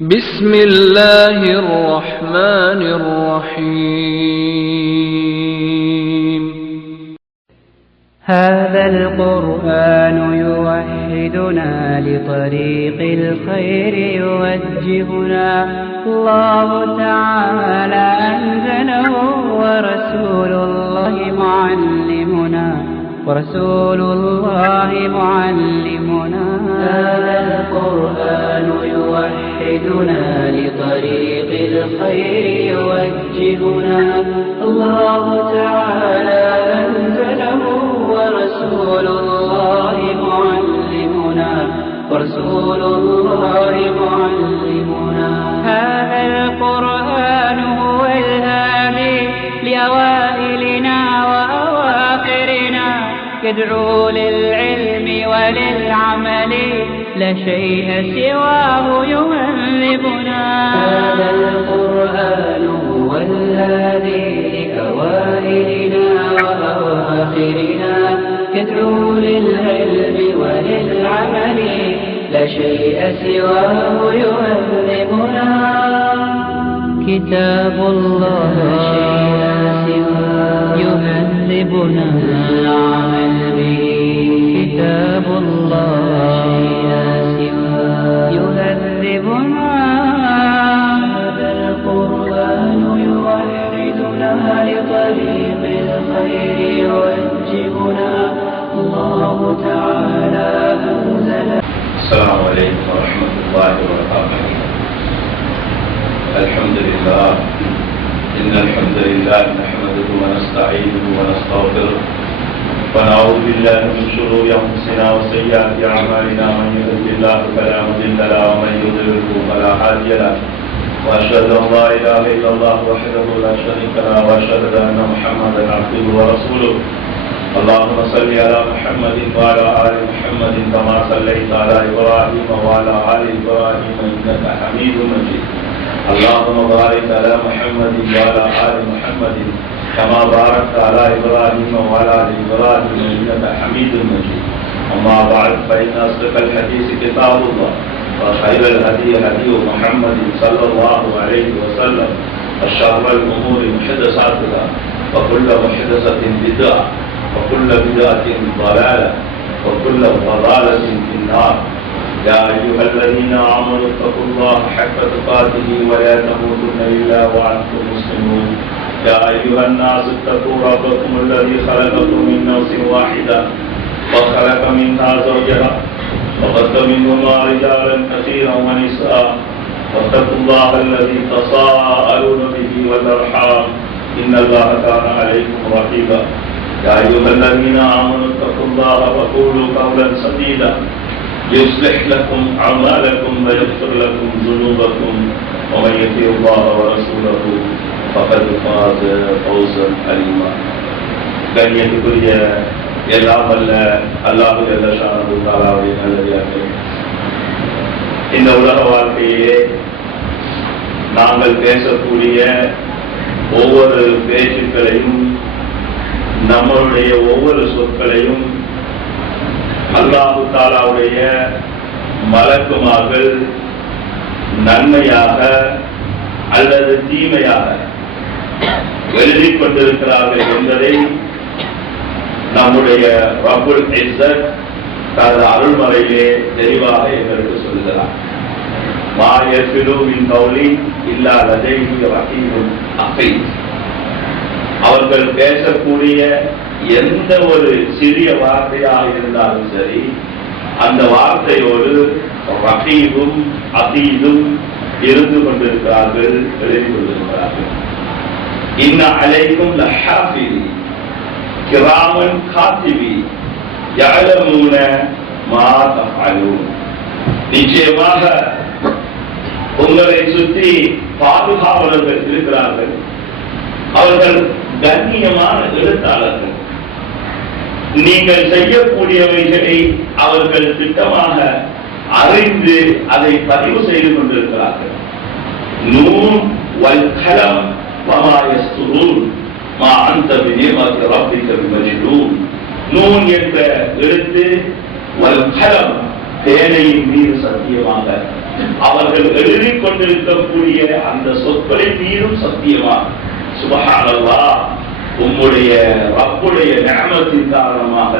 بسم الله الرحمن الرحيم هذا القرآن يوحدنا لطريق الخير يوجهنا الله تعالى أنزله ورسول الله معلمنا هذا القرآن يوحدنا لطريق الخير يوجهنا الله تعالى أنزله ورسول الله معلمنا هذا القرآن هو الهادي لأوائلنا وأواخرنا يدعو للعلم وللعمل لا شيء سواه يهذبنا هذا القرآن هو الهادي لأوائلنا وأواخرنا يدعو للعلم وللعمل لا شيء سواه يهذبنا كتاب الله يهذبنا العمل به كتاب الله يهذبنا هذا القرآن يوحدنا لطريق الخير يوجهنا الله تعالى أنزل. السلام عليكم ورحمة الله وبركاته. الحمد لله إن الحمد لله نحمده ونستعينه ونستغفره ونعوذ بالله من شرور أنفسنا وسيئات أعمالنا من يهده الله فلا مضل له ومن يضلل فلا هادي له وأشهد أن لا إله إلا الله وحده لا شريك له وأشهد أن محمدا عبده ورسوله. اللهم صل على محمد وعلى آل محمد كما صليت على إبراهيم وعلى آل إبراهيم إنك حميد مجيد. اللهم بارك على محمد وعلى آل محمد كما باركت على إبراهيم وعلى آل إبراهيم إنك حميد مجيد. أما بعد فإن أصدق الحديث كتاب الله وخير الهدي هدي محمد صلى الله عليه وسلم وشر الأمور محدثاتها وكل محدثة بدعة وكل بدعة ضلالة وكل ضلالة في النار. يا أيها الذين آمنوا اتقوا الله حق تقاته ولا تموتن إلا وأنتم مسلمون. يا أيها الناس اتقوا ربكم الذي خلقكم من نفس واحدة وخلق منها زوجها وبث منهما رجالا كثيرا ونساء واتقوا الله الذي تساءلون به والأرحام إن الله كان عليكم رقيبا. يا أيها الذين آمنوا اتقوا الله وقولوا قولا سديدا يصلح لكم أعمالكم ويغفر لكم ذنوبكم ومن يطع الله ورسوله فقد فاز فوزا عظيما. கண்ணியத்துக்குரிய எல்லாம் வல்ல அல்லாஹ் ஜல்ல ஷானஹு தஆலாவுடைய நல்லடியார்களே, இந்த உலக வாழ்க்கையிலே நாங்கள் பேசக்கூடிய ஒவ்வொரு பேச்சுக்களையும் நம்மளுடைய ஒவ்வொரு சொற்களையும் அல்லாஹு தஆலாவுடைய மலக்குமார்கள் நன்மையாக அல்லது தீமையாக எழுதிக் கொண்டிருக்கிறார்கள் என்பதை நம்முடைய ரப்புல் இஸ்ஸத் தனது அருள்மறையிலே தெளிவாக எங்களுக்கு சொல்கிறார். மா யஸ்பிலு மின் கௌலி இல்லா லதைஹி ரகீபுன் ஹஃபீஸ். அவர்கள் பேசக்கூடிய எந்த ஒரு சிறிய வார்த்தையாக இருந்தாலும் சரி, அந்த வார்த்தையோடு ரகீபும் அதீதும் இருந்து கொண்டிருக்கிறார்கள், எழுதி கொண்டிருக்கிறார்கள். இன்ன அலைக்கும் லஹாஃபிலி கிராமன் காத்திபி யஅலமூன மா தஃஅலூன். நிச்சயமாக உங்களை சுற்றி பாதுகாவலர்கள் இருக்கிறார்கள், அவர்கள் கண்ணியமான எழுத்தாளர்கள். நீங்கள் செய்யக்கூடியவைகளை அவர்கள் திட்டமாக அறிந்து அதை பதிவு செய்து கொண்டிருக்கிறார்கள். நூன் வல் கலம் வமா யஸ்துரூன் மா அன்த பிநிமத்தி ரப்பிக பிமஜ்னூன். நூன் என்ற எழுத்து வல் கலம் பேனையின் மீது சத்தியமாக அவர்கள் எழுதி கொண்டிருக்கக்கூடிய அந்த சொற்களின் மீதும் சத்தியமா சுப்ஹானல்லாஹ், உம்முடைய ரப்புடைய நிஅமத்தின் காரணமாக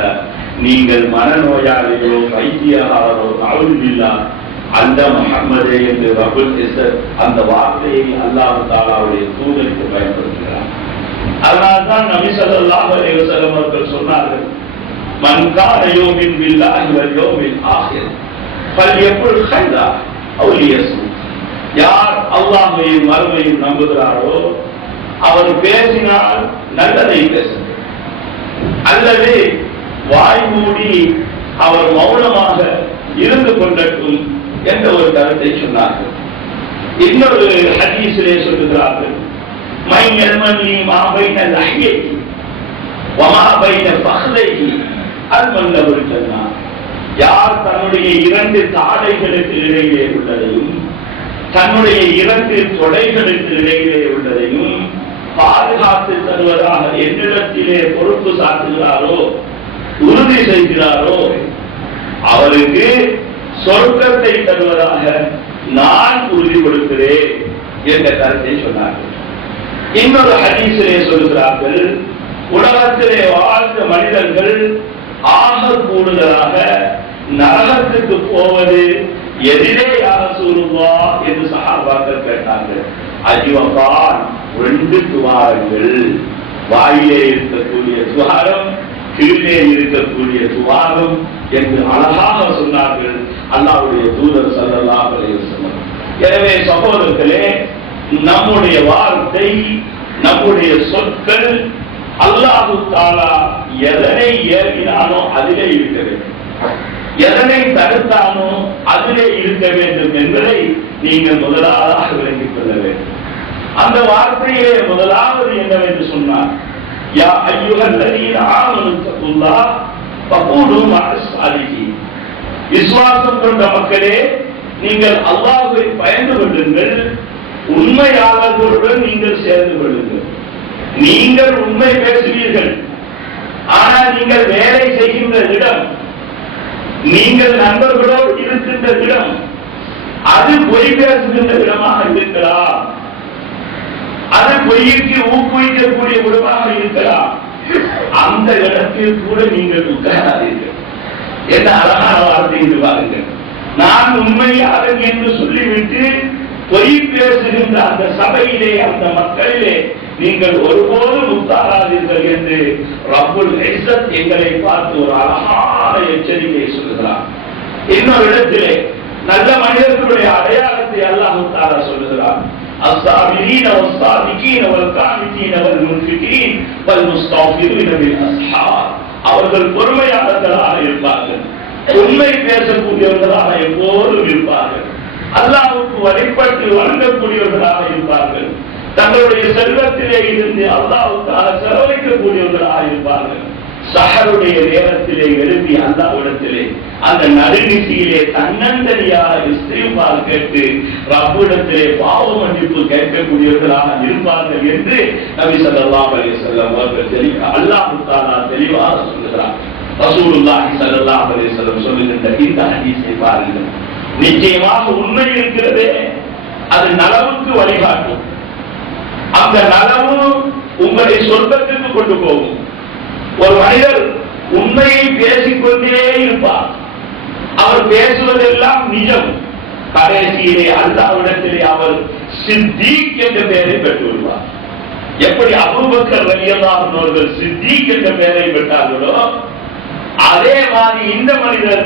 நீங்கள் மனநோயாளிகளோ வைத்தியராளரோ அவுதுபில்லா அந்த முஹம்மதே என்று ரப்புல் இஸ்ஸத் அந்த வார்த்தையை அல்லாஹ் தஆலாவுடைய தூதருக்கு பயன்படுத்துகிறார். அதனால்தான் நபி ஸல்லல்லாஹு அலைஹி வஸல்லம் அவர்கள் சொன்னார்கள், மன் கான யூமின் பில்லாஹி வல் யௌமில் ஆகிர் ஃபல்யகுல் கைரா அவ் லியஸ்முத். யார் அல்லாஹ்வையும் மறுமையும் நம்புகிறாரோ அவர் பேசினால் நல்லதை பேசுங்கள், அல்லது வாய் மூடி அவர் மௌனமாக இருந்து கொண்டட்டும் என்ற ஒரு கருத்தை சொன்னார்கள். இன்னொரு ஹதீஸிலே சொல்லுகிறார்கள், மை யல்மனி மா பைன லஹ்யதி வ மா பைன ஃபஹ்தைஹி அல்மல்லஹுல் ஜன்னா. யார் தன்னுடைய இரண்டு தாடைகளுக்கு இடையே உள்ளதையும் தன்னுடைய இரண்டு தொடைகளுக்கு இடையே உள்ளதையும் பாதுகாத்து தருவதாக என்னிடத்திலே பொறுப்பு சாட்டுகிறாரோ உறுதி செய்கிறாரோ அவருக்கு சொர்க்கத்தை தருவதாக நான் உறுதி கொடுக்கிறேன் என்ற கருத்தை சொன்னார்கள். இன்னொரு ஹதீஸிலே சொல்கிறார்கள், உலகத்திலே வாழ்ந்த மனிதர்கள் ஆக கூடுதலாக நரகத்துக்கு போவது எதிரே யா ரசூலுல்லாஹ் என்று சஹாபாக்கள் கேட்டார்கள். அஜிவகான், 2 துவாரங்கள், வாயிலே இருக்கக்கூடிய துவாரம், கீழே இருக்கக்கூடிய துவாரம் என்று அழகாக சொன்னார்கள் அல்லாஹ்வுடைய தூதர் ஸல்லல்லாஹு அலைஹி வஸல்லம். எனவே சகோதரர்களே, நம்முடைய வார்த்தை, நம்முடைய சொற்கள் அல்லாஹ் தஆலா எதனை ஏவினானோ அதிலே இருக்க வேண்டும், எதனை தடுத்தானோ அதிலே இருக்க வேண்டும் என்பதை நீங்கள் முதலாவதாக விளங்கிக் கொள்ள வேண்டும். அந்த வார்த்தையிலே முதலாவது என்னவென்று சொன்னார், யா அய்யுஹல்லதீன ஆமனு தக்குல்லாஹ் வகூலு மஅஸ் ஸாலிஹீன். விசுவாசம் கொண்ட மக்களே, நீங்கள் அல்லாஹ்வை பயந்து கொள்ளுங்கள், உண்மையாளர்களுடன் நீங்கள் சேர்ந்து கொள்ளுங்கள். நீங்கள் உண்மை பேசுவீர்கள், ஆனால் நீங்கள் வேலை செய்கின்ற இடம், நீங்கள் நண்பர்களோடு இருக்கின்ற இடம், அது பொய் பேசுகின்ற இடமாக இருக்கலாம், அது பொய்க்கு ஊக்குவிக்கக்கூடிய இடமாக இருக்கலாம். அந்த இடத்தில் கூட நீங்கள் உட்காராதீர்கள். என்ன அழகான வார்த்தை என்று பாருங்கள். நான் உண்மையாளன் என்று சொல்லிவிட்டு பொய் பேசுகின்ற அந்த சபையிலே, அந்த மக்களிலே நீங்கள் ஒருபோதும் உட்காராதீர்கள் என்று ரப்புல் இஸ்ஸத் எங்களை பார்த்து ஒரு அழகான எச்சரிக்கை சொல்லுகிறார். இன்னொரு இடத்திலே நல்ல மனிதர்களுடைய அடையாளத்தை அல்லாஹ் தஆலா சொல்லுகிறார், الصابرين والصادقين والقانتين والمنفقين والمستغفرين بالأسحار. அவர்கள் பொறுமையாளர்களாக இருப்பார்கள், உண்மை பேசக்கூடியவர்களாக எப்போதும் இருப்பார்கள், அல்லாஹ்வுக்கு வழிபட்டு வணங்கக்கூடியவர்களாக இருப்பார்கள், தங்களுடைய செல்வத்திலே இருந்து அல்லாஹ்வுக்காக செலவழிக்கக்கூடியவர்களாக இருப்பார்கள். சஹருடைய நேரத்திலே எழுப்பி அல்லாஹ்விடத்திலே அந்த நடுநிசியிலே தன்னந்தனியாக இஸ்திக்பார் கேட்டு ரப்பிடத்திலே பாவ மன்னிப்பு கேட்கக்கூடியவர்களாக இருப்பார்கள் என்று நபி ஸல்லல்லாஹு அலைஹி வஸல்லம் அவர்கள் அல்லாஹ் தஆலா தெளிவாக சொல்கிறார். ரசூலுல்லாஹி ஸல்லல்லாஹு அலைஹி வஸல்லம் சொல்லுகின்ற இந்த ஹதீஸை பாருங்கள். நிச்சயமாக உண்மை இருக்கிறதே, அது நலவுக்கு வழிகாட்டும். அந்த நலவு உங்களை சொர்க்கத்துக்கு கொண்டு போகும். ஒரு மனிதர் உண்மையை பேசிக்கொண்டே இருப்பார், அவர் பேசுவதெல்லாம் நிஜம், கடைசியிலே அல்லாஹ்விடத்திலே அவர் சித்தீக் என்ற பெயரை பெற்று வருவார். எப்படி அபூபக்கர் ரலியல்லாஹு அன்ஹு அவர்கள் சித்தீக் என்ற பெயரை பெற்றார்களோ அதே மாதிரி இந்த மனிதர்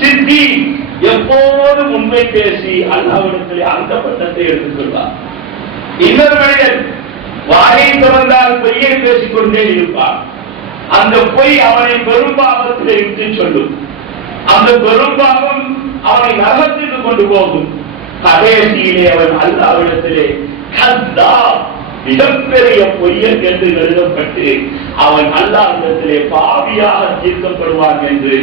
சித்தீக், எப்போதும் உண்மை பேசி அல்லாஹ்விடத்திலே அந்த பட்டத்தை எடுத்துக் கொள்வார். இன்னொரு மனிதன் வாயை திறந்தால் பொய்யை பேசிக்கொண்டே இருப்பார், அந்த பொய் அவனை பெரும்பாவத்திலே இட்டு சொல்லும், அந்த பெரும்பாவம் அவனை நரகத்துக்கு கொண்டு போகும். கடைசியிலே அவன் அல்லாஹ்விடத்திலே கத்தாப், மிகப்பெரிய பொய்யன் என்று எழுதப்பட்டு அவன் அல்லாஹ்விடத்திலே பாவியாக தீர்க்கப்படுவான் என்று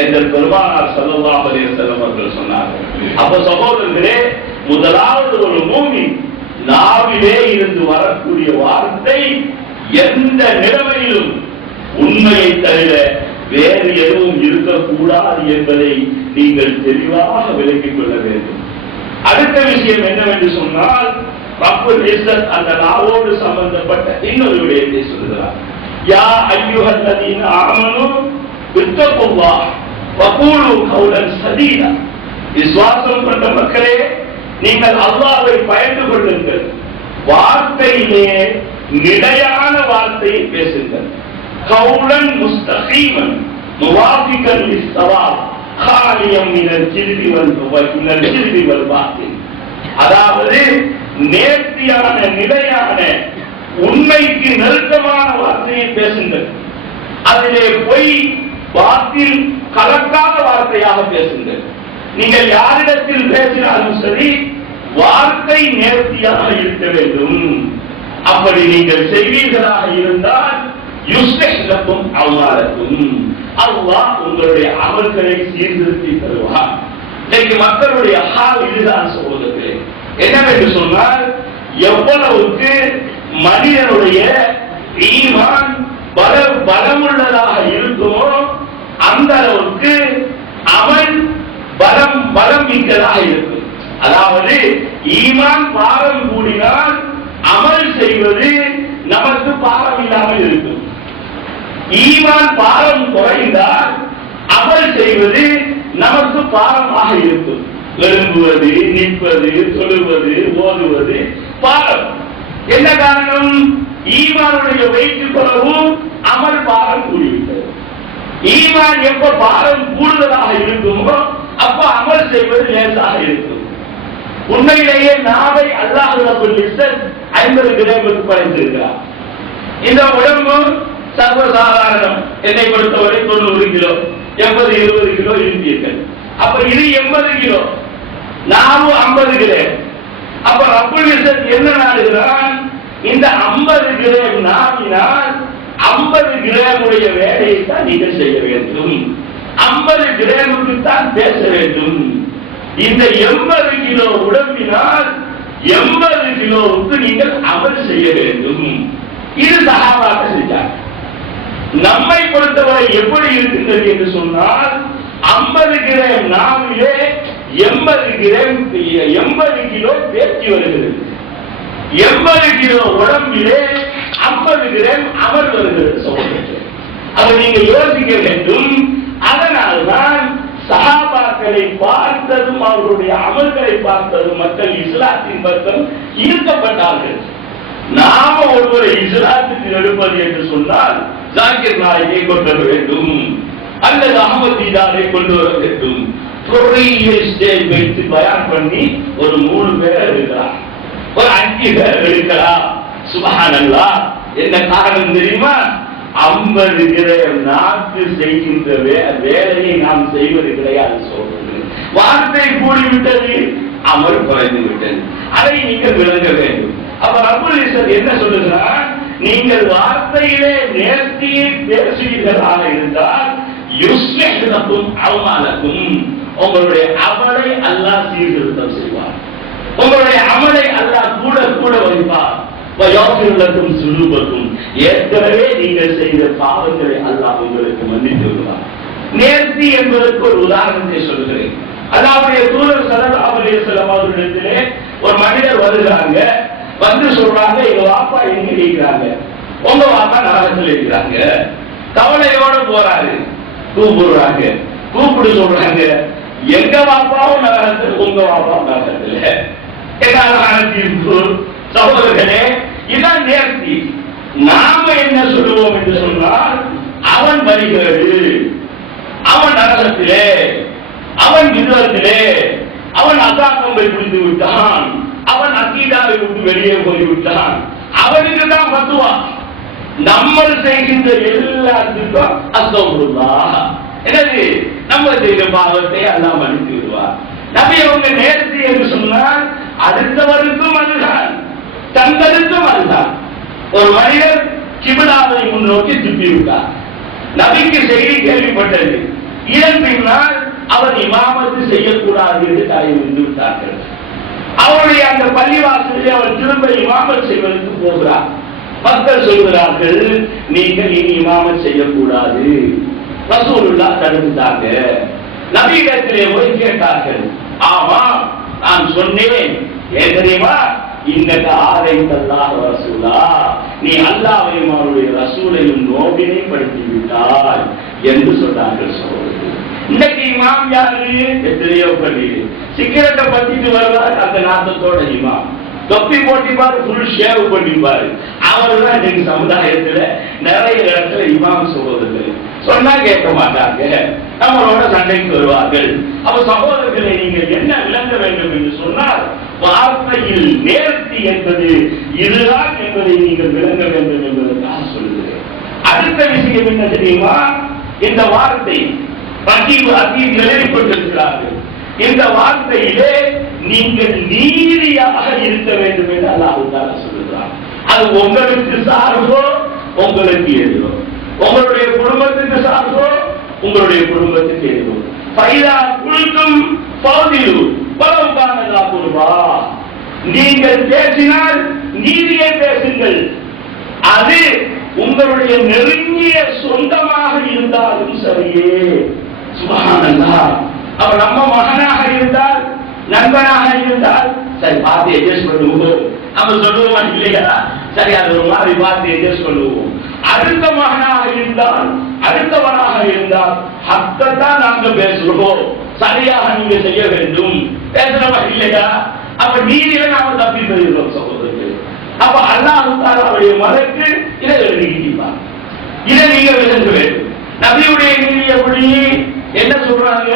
எங்கள் பெருமானார் ஸல்லல்லாஹு அலைஹி வஸல்லம் அவர்கள் சொன்னார்கள். அப்ப சகோதரர்களே, முதலாவது ஒரு மூமின் நாவிலே இருந்து வரக்கூடிய வார்த்தை எந்த நிலைமையிலும் உண்மையை தவிர வேறு எதுவும் இருக்கக்கூடாது என்பதை நீங்கள் தெளிவாக விளங்கிக் கொள்ள வேண்டும். அடுத்த விஷயம் என்னவென்று சொன்னால் ரப்புல் இஸ்ஸத் அந்த நாவோடு சம்பந்தப்பட்ட இன்னொரு விடயத்தை சொல்கிறார். யா அய்யுஹல்லதீன ஆமனூ இத்தகுல்லாஹ் வகூலு கௌலன் சதீதா. விசுவாசம் கொண்ட மக்களே, நீங்கள் அல்லாஹ்வை பயந்து கொள்ளுங்கள், வார்த்தையிலே நிலையான வார்த்தையை பேசுங்கள். கௌலன் முஸ்தகீமன் முவாஃபிகன் லிஸ்ஸவாப் காலியம் மினல் கில்பி வல் பாத்தில். அதாவது நேர்த்தியான நிலையான உண்மைக்கு நெருக்கமான வார்த்தையை பேசுங்கள். அதிலே பொய் வார்த்தையில் கலக்காத வார்த்தையாக பேசுங்கள். நீங்கள் யாரிடத்தில் பேசினாலும் சரி, வார்த்தை நேர்த்தியாக இருக்க வேண்டும். அப்படி நீங்கள் செய்வீர்களாக இருந்தால் யுஸ்லிஹ் லக்கும் அஅமாலக்கும், அல்லாஹ் உங்களுடைய அமல்களை சீர்திருத்தி தருவார். இன்னைக்கு மக்களுடைய ஹால் இதுதான் சகோதரர்களே. என்னவென்று சொன்னால், எவ்வளவுக்கு மனிதனுடைய ஈமான் பலமுள்ளதாக இருக்குமோ அந்த அளவுக்கு அமல் பலம் மிக்கதாக இருக்கும். அதாவது ஈமான் பாரம் கூடினால் அமல் செய்வது நமக்கு பாரம் இல்லாமல் இருக்கும். ஈமான் பாரம் குறைந்தால் அமல் செய்வது நமக்கு பாரமாக இருக்கும். எழும்புவது, நிற்பது, சொல்லுவது, ஓதுவது பாரம். என்ன காரணம்? ஈமானுடைய வயிற்று குறவும் அமல் பாரம் கூடிவிட்டது. ஈமான் எப்ப பாரம் கூடுதலாக இருக்குமோ அப்ப அமல் செய்வது லேசாக இருக்கும். உண்மையிலேயே நாவை அல்லாஹ் ரப்பல் இஸ்ஸத் 50 கிராமுக்கு படைத்திருக்கிறார். இந்த உடம்பு சர்வசாதாரணம். என்னை பொறுத்தவரை 90 கிலோ, 80-20 கிலோ இருப்பீர்கள். அப்ப இது 80 கிலோ, நாவு 50 கிலோ. அப்ப ரப்பல் இஸ்ஸத் என்ன நாடுகிறான்? இந்த 50 கிராம் நாவினால் 50 கிராமுடைய வேலையை தான் நீங்கள் செய்ய வேண்டும். 50 கிராமுக்கு தான் பேச வேண்டும். இந்த 80 கிலோ உடம்பினால் 80 கிலோவுக்கு நீங்கள் அமல் செய்ய வேண்டும். இது சஹாபாக்கள் செஞ்சாங்க. நம்மை பொறுத்தவரை எப்படி இருக்கின்றது என்று சொன்னால், 50 கிராம் நாவிலே 80 கிலோ பேச்சு வருகிறது. 80 கிலோ உடம்பிலே 50 கிராம் அமல் வருகிறது சகோதரர்களே. அதை நீங்க யோசிக்க வேண்டும். அதனால்தான் சஹாபாக்களை பார்த்ததும் அவர்களுடைய அமல்களை பார்த்ததும் மக்கள் இஸ்லாத்தின் பக்கம் ஈர்க்கப்பட்டார்கள். நாம ஒருவரை இஸ்லாத்துக்கு எடுப்பது என்று சொன்னால் ஜாகிர் நாயகை கொண்டு வர வேண்டும் அல்லது அஹமது தீதாரை கொண்டு வர வேண்டும். ஸ்டேஜ் வைத்து பயான் பண்ணி ஒரு 3 பேர் இருக்கிறார், ஒரு 5 பேர் இருக்கிறார். சுப்ஹானல்லாஹ். என்ன காரணம் தெரியுமா? 50 கிராம் நாக்கு செய்கின்ற வேலையை நாம் செய்வது கிடையாது சொல்றது. வார்த்தை கூடிவிட்டது, அமல் குறைந்து விட்டது. அதை நீங்கள் விளங்க வேண்டும். அப்ப ரப்பல் இஸ்ஸத் என்ன சொல்லுகிறார்? நீங்கள் வார்த்தையிலே நேர்த்தியை பேசுவீர்களாக இருந்தால் யுஸ்லிஹ் லக்கும் அஅமாலக்கும், உங்களுடைய அமலை அல்லாஹ் சீர்திருத்தம் செய்வார். உங்களுடைய அமலை அல்லாஹ் கூட கூட வைப்பார். ஏற்கனவே நீங்கள் செய்த பாவங்களை அல்லாஹ் உங்களுக்கு மன்னித்து விடுவார். நேர்த்தி என்பதற்கு ஒரு உதாரணத்தை சொல்கிறேன். அல்லாஹ்வுடைய தூதர் ஸல்லல்லாஹு அலைஹி வஸல்லம் அவர்களிடத்திலே ஒரு மனிதர் வருகிறாங்க. வந்து சொல்றாங்க, எங்க வாப்பா எங்க இருக்கிறாங்க? உங்க வாப்பா நரகத்தில் இருக்கிறாங்க. கவலையோட போறாரு. கூப்பிடுறாங்க, கூப்பிடு சொல்றாங்க, எங்க வாப்பாவும் நரகத்தில், உங்க வாப்பாவும் நரகத்தில். என்ன தீர்ப்பு சகோதரர்களே? இதான் நேர்த்தி. நாம என்ன சொல்லுவோம் என்று சொன்னால், அவன் வருகிறது, அவன் நரகத்திலே, அவன் விதத்திலே, அவன் அசாக்கம்பை புரிந்து விட்டான், அவன் அக்கீதாவை விட்டு வெளியே போய்விட்டான், அவனுக்கு தான் பத்துவா. நம்ம செய்கின்ற எல்லாத்துக்கும் அஸ்தக்ஃபிருல்லாஹ், என்னது நம்ம செய்த பாவத்தை அல்லாஹ் மன்னித்து விடுவார். நபி அவங்க நேர்த்தி என்று சொன்னால் அடுத்தவருக்கும் அதுதான், தங்களுக்கும் அதுதான். ஒரு மனிதர் கிபிலாவை முன்னோக்கி திருப்பி விட்டார். நபிக்கு செய்தி கேள்விப்பட்டது. இதன் பின்னால் அவர் இமாமத்து செய்யக்கூடாது என்று தலையிட்டு விட்டார்கள். அவருடைய அந்த பள்ளிவாசலில் அவர் திரும்ப இமாமத் செய்வதற்கு போகிறார். மக்கள் சொல்கிறார்கள், நீங்கள் இனி இமாமத் செய்யக்கூடாது. ரசூலுல்லாஹ் தடுத்தாங்க. நபியிடத்திலே போய் கேட்டார்கள், ஆமா நான் சொன்னேன் ஏன் தெரியுமா, இன்னக ஆதைத்தல்லாஹ் ரசூலா, நீ அல்லாஹ்வையும் அவருடைய ரசூலையும் நோவினை படுத்தி விட்டாய் என்று சொன்னார்கள். சகோதரர்களே, இன்னைக்கு இமாம் யாரு? எத்தனையோ பள்ளி சிகரெட்டை பத்திட்டு வருவார், அந்த நாட்டத்தோட இமாம் தொப்பி போட்டிப்பாரு, ஃபுல் ஷேவ் பண்ணிப்பாரு. அவர்தான் இன்னைக்கு சமுதாயத்துல நிறைய இடத்துல இமாம். சகோதரர்கள் சொன்னா கேட்க மாட்டாங்க, நம்மளோட சண்டைக்கு வருவார்கள். அப்ப சகோதரர்களை நீங்கள் என்ன விளங்க வேண்டும் என்று சொன்னால், வார்த்தையில் நேர்த்தி என்பது இதுதான் என்பதை நீங்கள் விளங்க வேண்டும் என்பதற்காக சொல்லுகிறேன். அடுத்த விஷயம் என்ன தெரியுமா, இந்த வார்த்தை எழுதிக்கொண்டிருக்கிறார்கள். இந்த வார்த்தையிலே நீங்கள் நீதியாக இருக்க வேண்டும் என்று அல்லாஹ் தஆலா சொல்லுகிறார். அது உங்களுக்கு சார்போ உங்களுக்கு எதிரோ, உங்களுடைய குடும்பத்துக்கு சார்போ உங்களுடைய குடும்பத்துக்கு எதிரோ. பைதா குல்தும் ஃபௌதிலு வலவ் கான லா குர்பா, நீங்கள் பேசினால் நீதியை பேசுங்கள், அது உங்களுடைய நெருங்கிய சொந்தமாக இருந்தாலும் சரியே. சுப்ஹானல்லாஹ். அவ நம்ம மகனாக இருந்தால், நண்பனாக இருந்தால் சரி பார்த்து அட்ஜஸ்ட் பண்ணுவோம், நம்ம சொல்லுவோம் இல்லையா, சரி அது ஒரு மாதிரி பார்த்து அட்ஜஸ்ட் பண்ணுவோம். அடுத்த மகனாக இருந்தால், அடுத்தவனாக இருந்தால் ஹத்தத்தான் நாங்க பேசுவோம், சரியாக நீங்க செய்ய வேண்டும் பேசுறவா இல்லையா. அப்ப நீதியில நாம தப்பி போயிருக்கிறோம் சகோதரர்கள். அப்ப அல்லாஹ் தஆலாவுடைய மலக்கு இதை எழுதிக்கிட்டார். இதை நீங்க விளங்க வேண்டும். நபியுடைய நீதி எப்படி என்ன சொல்றாங்க,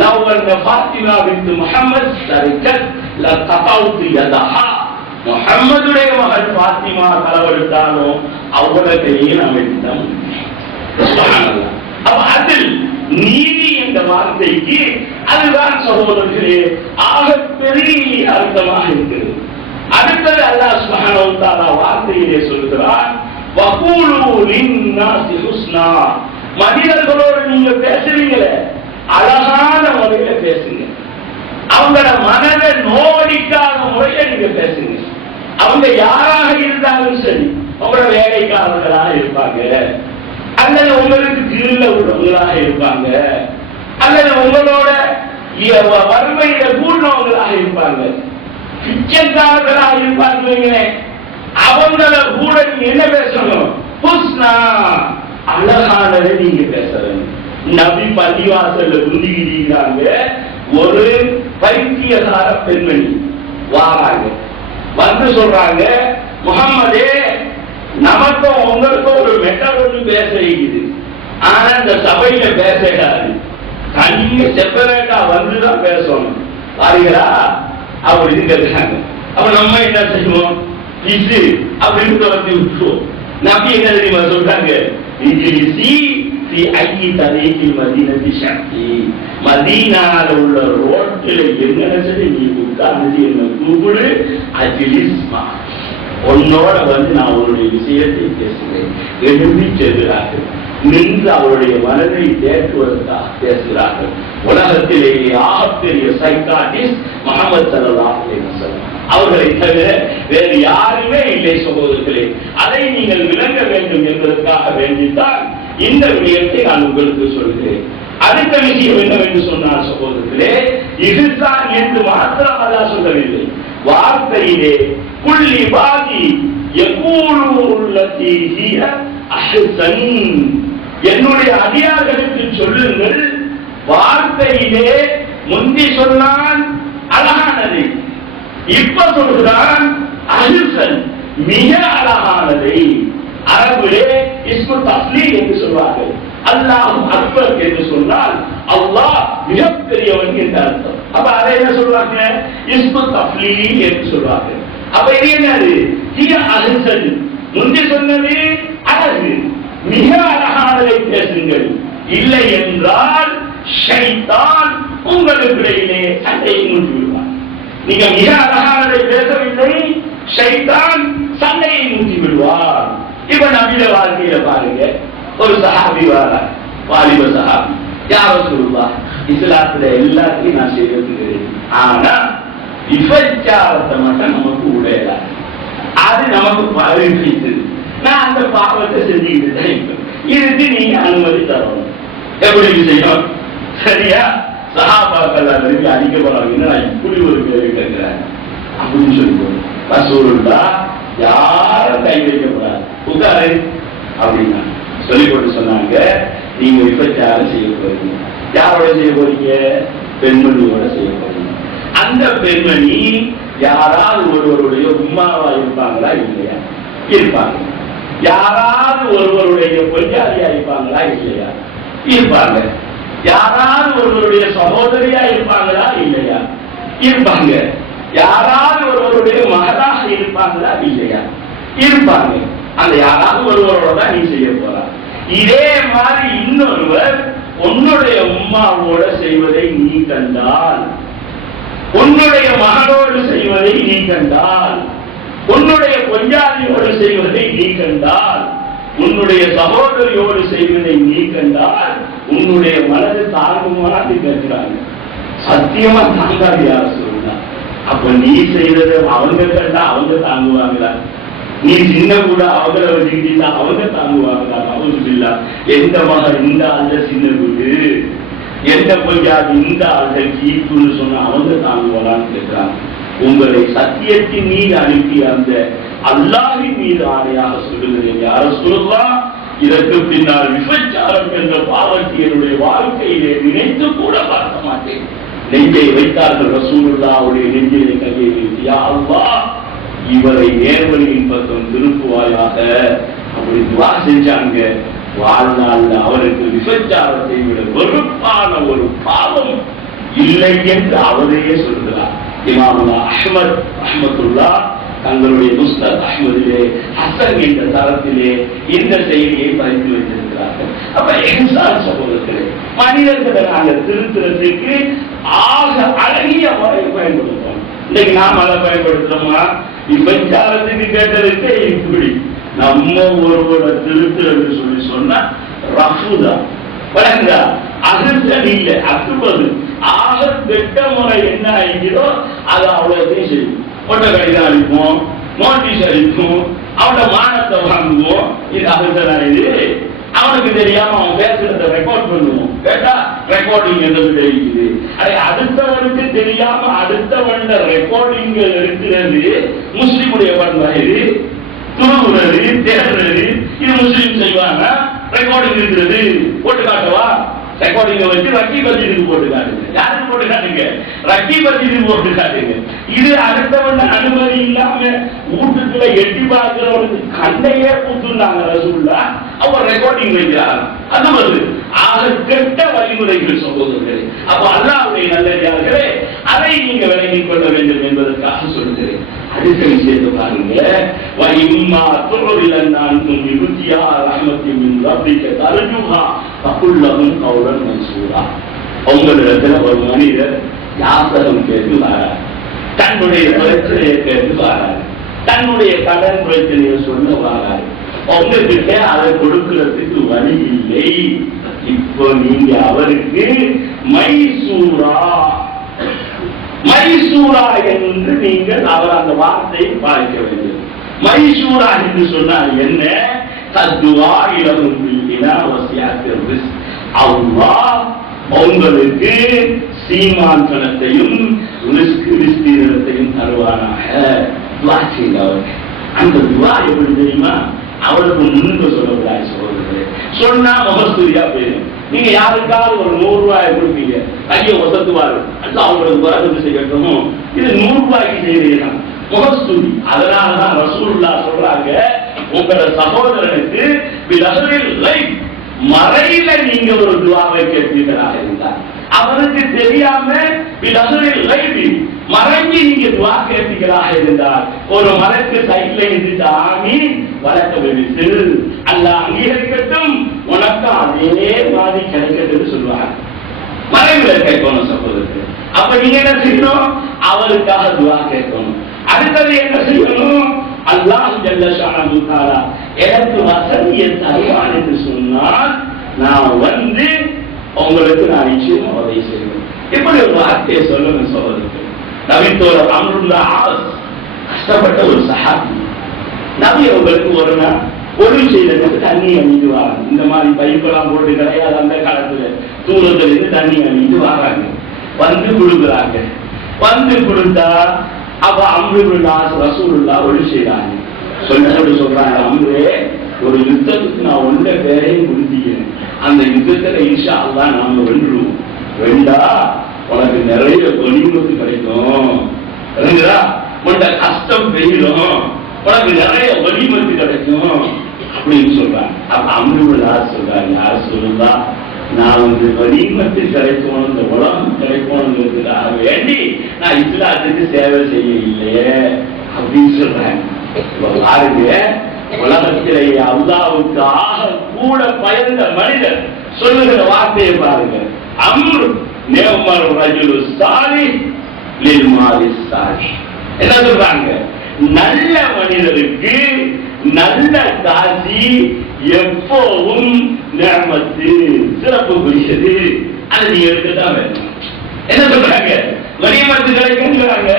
லவ் அன்ன ஃபாத்திமா பின்த் முஹம்மத் சரிகத் லகதௌது யதஹா, முஹம்மதுடைய மகள் ஃபாத்திமா களவெடுத்தாலும் அவங்களோட கையை நாம் எடுத்தோம். சுப்ஹானல்லாஹ். அப்ப அதில் நீதி என்ற வார்த்தைக்கு அதுதான் சகோதரர்களே ஆகப்பெரிய அர்த்தமாக இருக்கிறது. அடுத்தது அல்லாஹ் சுப்ஹானஹு வ தஆலா வார்த்தையிலே சொல்கிறான், வகூலு லின்னாஸி ஹுஸ்னா, மனிதர்களோடு நீங்க பேசுறீங்களே அழகான முறையில பேசுங்க, அவங்களோட மனதை நோவடிக்காத முறையில நீங்க பேசுங்க. அவங்க யாராக இருந்தாலும் சரி, உங்களோட வேலைக்காரர்களாக இருப்பாங்க, அல்லது உங்களுக்கு கீழ உள்ளவங்களாக இருப்பாங்க, அல்லது உங்களோட வறுமையில கூடினவங்களாக இருப்பாங்க, பிச்சைக்காரர்களாக இருப்பாங்க. அவங்கள கூட நீங்க என்ன பேசணும், ஹுஸ்னா, அழகானதை நீங்க பேசணும். நபி பள்ளிவாசல்ல குந்திக்கிறாங்க, ஒரு பைத்தியகார பெண்மணி வாராங்க, வந்து சொல்றாங்க, முகம்மதே நமக்கும் உங்களுக்கும் ஒரு மெட்டல் ஒன்று பேச இருக்குது, ஆனா இந்த சபையில பேசாது, தனிய செப்பரேட்டா வந்துதான் பேசணும், பாருங்களா அப்படின்னு கேட்டாங்க. அப்ப நம்ம என்ன செய்வோம், இது அப்படின்னு வந்து விட்டுருவோம். நபி என்ன தெரியுமா சொல்றாங்க, மதீனால உள்ள ரோட்டில் என்ன சரி நீ உட்கார்ந்து என்ன கூப்பிடு, அஜிலிஸ்மா, உன்னோட வந்து நான் அவருடைய விஷயத்தை பேசுகிறேன். எழுதி செல்கிறார்கள், நின்று அவருடைய மனதை தேற்றுவதற்காக பேசுகிறார்கள். உலகத்திலேயே ஆகப்பெரிய சைக்காட்டிஸ்ட் முஹம்மது ஸல்லல்லாஹு அலைஹி வஸல்லம் அவர்களை தவிர வேறு யாருமே இல்லை சகோதரர்களே. அதை நீங்கள் விளங்க வேண்டும் என்பதற்காக வேண்டித்தான் இந்த விடயத்தை நான் உங்களுக்கு சொல்கிறேன். அடுத்த விஷயம் என்னவென்று சொன்னார் சகோதரர்களே, இதுதான் என்று மாத்திரம் அல்லாஹ் சொல்லவில்லை, வார்த்தையிலே குல்லி பாதி யகூலுல்லதி ஹிய அஹ்சன், என்னுடைய அடியார்களுக்கு சொல்லுங்கள், வார்த்தையிலே முந்தி சொன்னான் அழகானதை, இப்ப சொல்கிறான் அஹ்சன், மிக அழகானதை. அரபிலே இஸ்மு தஃலீல் என்று சொல்வார்கள். அல்லாஹ் அக்பர் என்று சொன்னால் அல்லாஹ் மிகப்பெரியவன் என்று அர்த்தம். அப்ப அதை என்ன சொல்றாங்க, இஸ்மு தஃலீல் என்று சொல்வார்கள். அப்ப இது என்னது, ஹிய அஹ்சன், முந்தி சொன்னது அழகு, மிக அழகானதை பேசுங்கள், இல்லை என்றால் ஷைத்தான் உங்களுக்கிடையிலே சண்டையை மூட்டி விடுவார். நீங்க மிக அழகானதை பேசவில்லை, ஷைத்தான் சண்டையை மூட்டி விடுவார். இப்ப நபிய வாழ்க்கையில பாருங்க, ஒரு சஹாபி வாரார், வாலிப சஹாபி, யா ரசூலுல்லாஹ், இஸ்லாத்துல எல்லாத்தையும் நான் செய்திருக்கிறேன், ஆனா விபச்சாரத்தை மட்டும் நமக்கு உடையல, அது நமக்கு பரிசீலித்து நான் அந்த பாவத்தை செஞ்சுக்கிட்டு இதுக்கு நீங்க அனுமதி தரணும். எப்படி செய்யணும், சரியா? சஹாபாக்கள் விரும்பி அடிக்க போறாங்க, என்ன இப்படி ஒரு கேள்வி கேட்கிறேன் அப்படின்னு சொல்லி ரசூலுல்லாஹ் யாரும் கை வைக்கப்படாது உட்காரு அப்படின்னா சொல்லிக் கொண்டு சொன்னாங்க, நீங்க விபச்சாரம் செய்ய போறீங்க. யாரோட செய்ய போறீங்க? பெண்மணியோட செய்ய போறீங்க. அந்த பெண்மணி யாராவது ஒருவருடைய உம்மாவா இருப்பாங்களா இல்லையா? இருப்பாங்க. யாராவது ஒருவருடைய பொய்யாதியா இருப்பாங்களா இல்லையா? இருப்பாங்க. யாராவது ஒருவருடைய சகோதரியா இருப்பாங்களா இல்லையா? இருப்பாங்க. யாராவது ஒருவருடைய மகளாக இருப்பாங்களா இல்லையா? இருப்பாங்க. அந்த யாராவது ஒருவரோட தான் நீ செய்ய போற. இதே மாதிரி இன்னொருவர் உன்னுடைய உம்மாவோட செய்வதை நீ கண்டால், உன்னுடைய மகனோடு செய்வதை நீ கண்டால், உன்னுடைய பொஞ்சாதியோடு செய்வதை நீ கண்டால், உன்னுடைய சகோதரியோடு செய்வதை நீ கண்டால் உன்னுடைய மனது தாங்குமாறு கேட்கிறாங்க. சத்தியமா தாங்காது யார் சொல்லுங்க. அப்ப நீ செய்யறது அவங்க கண்டா அவங்க தாங்குவாங்களா? நீ சின்ன கூட அவங்கள வச்சுக்கிட்டா அவங்க தாங்குவாங்களா? அவங்க இல்ல. எந்த மகன் இந்த ஆள்ல சின்ன வீடு, எந்த பொய்யாது இந்த ஆள்ல கீப்புன்னு சொன்னா அவங்க தாங்குவாங்கன்னு கேட்கிறாங்க. உங்களை சத்தியத்தின் மீது அனுப்பிய அந்த அல்லாஹ்வின் மீது ஆணையாக சொல்லுகிறேன், யார சொல்லலாம், இதற்கு பின்னால் விபச்சாரம் என்ற பாவத்தை என்னுடைய வாழ்க்கையிலே நினைத்து கூட பார்க்க மாட்டேன். நெஞ்சை வைத்தார்கள் ரசூலுல்லாஹ்வுடைய நெஞ்சிலே கையை வைத்து, யா அல்லாஹ் இவரை நேர்வழியின் பக்கம் திருப்புவாயாக அப்படி துவா செஞ்சாங்க. வாழ்நாள் அவருக்கு விபச்சாரத்தை விட வெறுப்பான ஒரு பாவம் இல்லை என்று அவரே சொல்கிறார். இமாம் அஹ்மத் ரஹ்மத்துல்லாஹ் தங்களுடைய முஸ்னத் அஹ்மதிலே ஹசன் என்ற தரத்திலே இந்த செய்தியை பதித்து வைத்திருக்கிறார்கள். அப்ப இன்சான் சகோதரர்களே, மனிதர்களை நாங்கள் திருத்துறதுக்கு ஆக அழகிய முறை பயன்படுத்துவோம். இன்னைக்கு நாம் அதை பயன்படுத்துறோமா? விபச்சாரத்துக்கு கேட்டதுக்கு இப்படி நம்ம ஒருவர திருத்துறது சொல்லி சொன்னா ரஃபுதா பழங்கா அகற்றல் இல்லை, அத்துவது ஆக கெட்ட முறை என்ன ஆகிறோ அது அவ்வளோத்தையும் செய்யும். பொட்ட கடிதம் அளிப்போம், நோட்டீஸ் அளிப்போம், அவனோட மானத்தை வாங்குவோம். இது அகற்றல் இது. அவனுக்கு தெரியாம அவன் பேசுறத ரெக்கார்ட் பண்ணுவோம். கேட்டா ரெக்கார்டிங் என்றது தெரியுது. அதை அடுத்தவனுக்கு தெரியாம அடுத்தவன் ரெக்கார்டிங் இருக்கிறது முஸ்லிமுடைய பண்பாடு. துணுகுறது, தேடுறது இது முஸ்லீம் செய்வாங்க. ரெக்கார்டிங் இருக்கிறது போட்டு காட்டவா? ரெக்கார்டிங்க வச்சு ரக்கி பத்திரிக்கு போட்டு காட்டுங்க. யாருக்கு போட்டு காட்டுங்க? ரக்கி பத்திரிக்கு போட்டு காட்டுங்க. இது அடுத்தவன் அனுமதி இல்லாம வீட்டுக்குள்ள எட்டி பார்க்கிறவனுக்கு கண்டையே பூத்துனாங்க ரசூலுல்லாஹ். அவர் ரெக்கார்டிங் வைக்கிறார். அது வருது ஆக கெட்ட வழிமுறைகள் சகோதரர்களே. அப்ப அல்லாஹ்வுடைய நல்லடியார்களே, அதை நீங்க விளங்கிக் கொள்ள வேண்டும் என்பதற்காக சொல்கிறேன். அடுத்த விஷயத்தை பாருங்க. வஇம்மா துரிலன்னான்கும் யுத்தியா ரஹ்மத்தின் மின் ரப்பிக தர்ஜுஹா ஃபகுல்லஹும் கௌலன் மன்சூரா. உங்களிடத்துல ஒரு மனிதர் யாசகம் கேட்டு வரார், தன்னுடைய பிரச்சனையை கேட்டு வரார், தன்னுடைய கடன் பிரச்சனையை சொல்ல வரார். உங்ககிட்ட அதை கொடுக்கிறதுக்கு வழி இல்லை. இப்போ நீங்க அவருக்கு மைசூரா மைசூரா என்று நீங்கள் அவர் அந்த வார்த்தையை பாய்க்க வேண்டும். மைசூரா என்று சொன்னால் என்ன? தத்துவா இலகும் அல்லாஹ் உங்களுக்கு சீமான்தனத்தையும் விஸ்தீரணத்தையும் தருவானாக. அந்த துவா எப்படி தெரியுமா? அவளுக்கு முன்பு சொல்லக்கூடாது சகோதரர்களே. சொன்னா முகஸ்துதியா போயிடும். நீங்க யாருக்காவது ஒரு 100 ரூபாய் கொடுப்பீங்க, கையை ஒசத்துவாரு, அவங்களுக்கு வரது செய்யட்டும். இது 100 ரூபாய்க்கு செய்யறீங்க முகஸ்துதி. அதனாலதான் ரசூலுல்லாஹ் சொல்றாங்க, உங்களோட சகோதரனுக்கு மறையில நீங்க ஒரு துவாவை கேட்பீர்களாக இருந்தார், அவருக்கு தெரியாம மறைஞ்சி நீங்க துவா கேட்பீர்களாக இருந்தால் ஒரு மரத்து சைட்ல இருந்து ஆமி வளர்க்க விடுத்து அல்லாஹ் அங்கீகரிக்கட்டும், உனக்கு அதே மாதிரி கிடைக்கட்டும் சொல்லுவாங்க. மறைவுல கேட்கணும் சகோதரர்கள். அப்ப நீங்க என்ன செய்யணும்? அவருக்காக துவா கேட்கணும். அடுத்தது என்ன செய்யணும்? அல்லாஹ் ஜல்ல ஷஅனஹு தஆலா எனக்கு வசதியை தருவான் என்று சொன்னால் நான் வந்து உங்களுக்கு நான் நிச்சயமா உதவி செய்வேன். இப்படி ஒரு வார்த்தையை சொல்லணும் சகோதரர்கள். நபித்தோட அம்ருல்லா ஆஸ் கஷ்டப்பட்ட ஒரு சஹாபி. நபி அவங்களுக்கு ஒரு நாள் ஒளி செய்யறதுக்கு தண்ணி அணிந்து வராங்க. இந்த மாதிரி பைப்பெல்லாம் போட்டு கிடையாது அந்த காலத்துல, தூரத்துல இருந்து தண்ணி அணிந்து வராங்க. வந்து கொடுக்குறாங்க. வந்து கொடுத்தா அப்ப அம்ருல்லாஹ் ரசூலுல்லாஹ் ஒளி செய்யறாங்க. சொல்றாங்க, அம்ரே ஒரு யுத்தத்துக்கு நான் ஒன்ற பேரையும் கொடுத்தீங்க, அந்த யுத்தத்துல இன்ஷா அல்லாஹ் நாம வென்றுவோம். வெண்டா உனக்கு நிறைய கனிமத்து கிடைக்கும், உன்ட கஷ்டம் பெய்யும், உனக்கு நிறைய கனிமத்து கிடைக்கும் அப்படின்னு சொல்றாங்க. அப்ப அம்ருல்லாஹ் சொல்றாங்க, யார் சொல்லுதா நான் வந்து கனிமத்து கிடைக்கணும், இந்த உலகம் கிடைக்கணுங்கிறதுக்காக வேண்டி நான் இஸ்லாத்துக்கு சேவை செய்ய இல்லையே அப்படின்னு சொல்றாங்க. பாருங்க, உலகத்திலேயே அல்லாஹ்வுக்காக கூட பயந்த மனிதர் சொல்லுகிற வார்த்தையை பாருங்க. அம்ரு நிஅமல் ரஜுலு ஸாலிஹ் லில் மாலி ஸாலிஹ். என்ன சொல்றாங்க? நல்ல மனிதருக்கு நல்ல காட்சி எப்பவும் நிஅமத்து சிறப்புக்குரியது, அதை நீங்க எடுத்துதான் வேணும். என்ன சொல்றாங்க? கனிமத்து கிடைக்குங்கிறாங்க,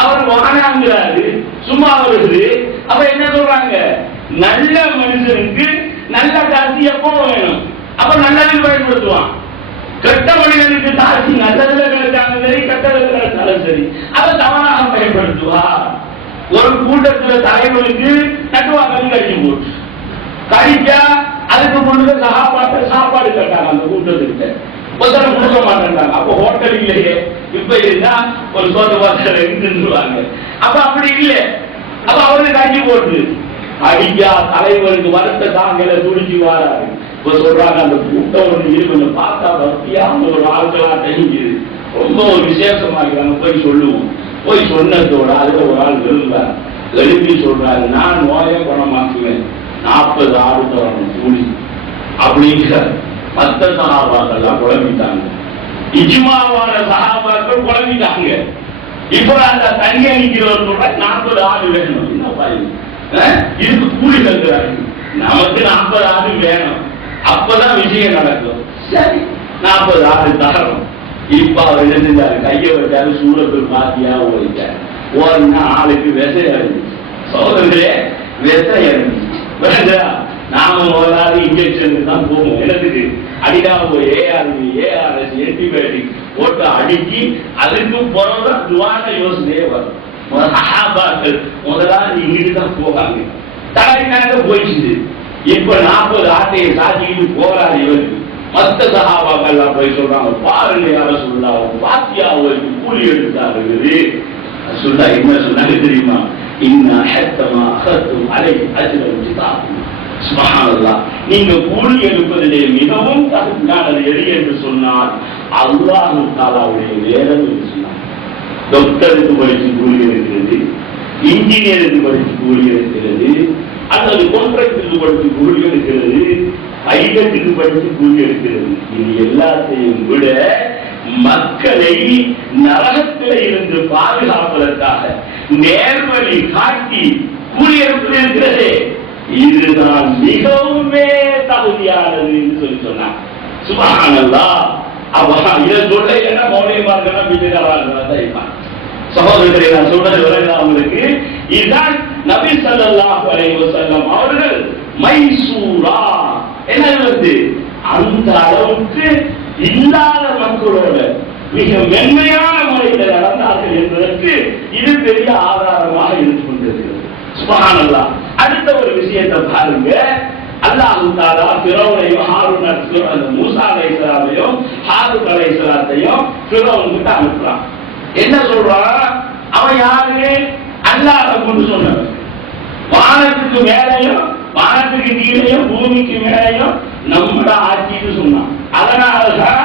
அவர் வானாங்கிறாரு, சும்மா வருது. அப்ப என்ன சொல்றாங்க? நல்ல மனுஷனுக்கு நல்ல காட்சி எப்போ வேணும், அப்ப நல்லதில் பயன்படுத்துவான். கெட்ட மனிதனுக்கு காட்சி நல்லதுல கிடைச்சாலும் சரி, கெட்டதுல கிடைச்சாலும் சரி, அதை தவறாக பயன்படுத்துவார். ஒரு கூட்டத்துல தலைவனுக்கு நட்டுவாங்க கழிச்சு போட்டு கழிச்சா அதுக்கு முன்னுக்கு சாப்பாடு கேட்டாங்க அந்த கூட்டத்துக்கிட்ட, முதல்ல கொடுக்க மாட்டேன்றாங்க. அப்ப ஹோட்டல் இல்லையே, இப்ப இருந்தா ஒரு சோறு பாத்திரம் இருக்குன்னு. அப்ப அப்படி இல்லை, அப்ப அவருக்கு கஞ்சி போட்டு அடிக்கா தலைவருக்கு வருத்த தாங்கல துடிச்சு வாராரு. இப்ப சொல்றாங்க, அந்த கூட்டம் ஒன்று கொஞ்சம் பார்த்தா பக்தியான ஒரு ஆட்களா தெரிஞ்சுது, ரொம்ப ஒரு விசேஷமாகிறாங்க. போய் சொல்லுவோம். போய் சொன்னதோட அதுல ஒரு ஆள் எழுந்தார். எழுப்பி சொல்றாரு, நான் நோயை குணமாக்குவேன், 40 ஆடு தரணும் கூலி அப்படிங்கிறார். மற்ற சகாபாக்கள்லாம் குழம்பிட்டாங்க, இஜ்மாவான சகாபாக்கள் குழம்பிட்டாங்க. இப்ப அந்த தனியா நிக்கிறவர் சொல்ற 40 ஆடு வேணும். என்னப்பா இதுக்கு கூலி தருகிறாரு, நமக்கு 40 ஆடு வேணும், அப்பதான் விஷயம் நடக்கும். சரி 40 ஆடு தரணும். இப்ப அவர் என்ன செஞ்சாரு? கையை வச்சாரு, சூரத்தில் பாத்தியா ஓடிட்டாரு. ஓடுனா ஆளுக்கு விசை இருந்துச்சு. சோதரே விசை இருந்துச்சு. நாம முதலாளி இன்ஜெக்ஷனுக்கு தான் போவோம். எனக்கு அடிக்காம போய் ஏஆர்எஸ் ஆன்டிபயோட்டிக் போட்டு அடிக்கி அதுக்கு பிறகுதான் துவான யோசனையே வரும். முதலாளி இங்கிட்டு தான் போவாங்க. தலைக்காக போயிடுச்சு. இப்ப 40 ஆட்டையை சாத்திக்கிட்டு போறாரு இவருக்கு. மற்ற சகாபாக்கள் போய் சொல்றாங்க, பாருங்க யார சொல்லா பாத்தியா அவருக்கு கூலி எடுத்தாரு. சொல்ல என்ன சொன்னாங்க தெரியுமா? நீங்க கூலி எடுப்பதிலே மிகவும் தகுதியானது எது என்று சொன்னால் அல்லாஹ் தஆலாவுடைய வேலை சொன்னார். டாக்டருக்கு படிச்சு கூலி இருக்கிறது, இன்ஜினியருக்கு படிச்சு கூலி இருக்கிறது, அல்லது கான்ட்ராக்டருக்கு படிச்சு கூலி இருக்கிறது, பைலட்டுக்கு படிச்சு கூலி இருக்கிறது. இது எல்லாத்தையும் விட மக்களை நரகத்தில் இருந்து பாதுகாப்பதற்காக நேர்வழி காட்டி கூலி எடுப்பது இருக்கிறதே, இதுதான் மிகவும் தகுதியானது என்று சொல்லி சொன்னார். சுப்ஹானல்லாஹ். இதை சொல்ல என்ன மௌலியமாக பிடிக்கிறார்கள் சகோதரர்களை நான் சொல்றது அவங்களுக்கு இதுதான் நபி ஸல்லல்லாஹு அலைஹி வஸல்லம் அவர்கள் மைசூரா என்ன வந்து அந்த அளவுக்கு இல்லாத மக்களோட மிக மென்மையான முறையில் நடந்தார்கள் என்பதற்கு இது பெரிய ஆதாரமாக இருந்து கொண்டிருக்கிறது. சுப்ஹானல்லாஹ். அடுத்த ஒரு விஷயத்தை பாருங்க. அல்லாஹ் தஆலா ஃபிரௌனையும் மூஸா அலைஹிஸ்ஸலாமையும் ஹாரூன் அலைஹிஸ்ஸலாத்தையும் ஃபிரௌன் கிட்ட அனுப்புறான். என்ன சொல்றான்? அவன் யாரு? அல்லாஹ் கொண்டு சொன்னவன். வானத்துக்கு மேலையும் வானத்துக்கு கீழையும் பூமிக்கு மேலையும் நம்மட ஆட்சின்னு சொன்னான். அதனாலதான்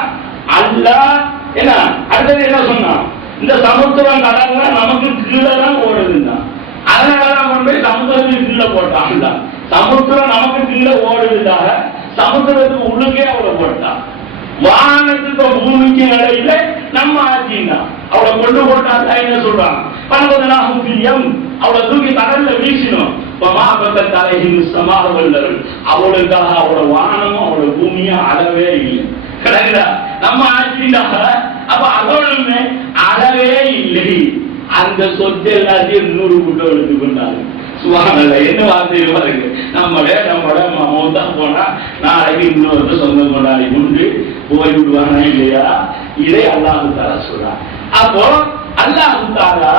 அல்லாஹ் என்ன அடுத்தது என்ன சொன்னான்? இந்த சமுத்திரம் கடல்ல நமக்கு கீழே தான் ஓடுதுதான். அதனாலதான் கொண்டு போய் சமுத்திரத்துக்கு கீழே போட்டான். சமுத்திரம் நமக்கு கீழே ஓடுவதாக சமுத்திரத்துக்கு உள்ளுக்கே அவளை போட்டான். வானத்துக்கு பூமிக்கு இடையில நம்ம ஆட்சின்னா அவளை கொண்டு போட்டா என்ன சொல்றான்? பலவதனாகும் அவளை தூக்கி கடல்ல வீசினோம். அவளுக்காக அவளோட வானமும் அவளோட பூமியும் அளவே இல்லை. கிடைக்குதா? நம்ம ஆட்சியாக அப்ப அவளுமே அளவே இல்லை. அந்த சொத்து எல்லாத்தையும் 100 கூட்டம் எடுத்துக்கொண்டாங்க. சுவாமில்ல என்ன வார்த்தை பாருங்க. நம்மளோட மௌத்தா போனா நாளைக்கு இன்னொரு சொந்தம் கொண்டாடி கொண்டு போய் விடுவானா இல்லையா? இதை அல்லாஹ் தஆலா சொல்றான். அப்போ அல்லாஹ் தஆலா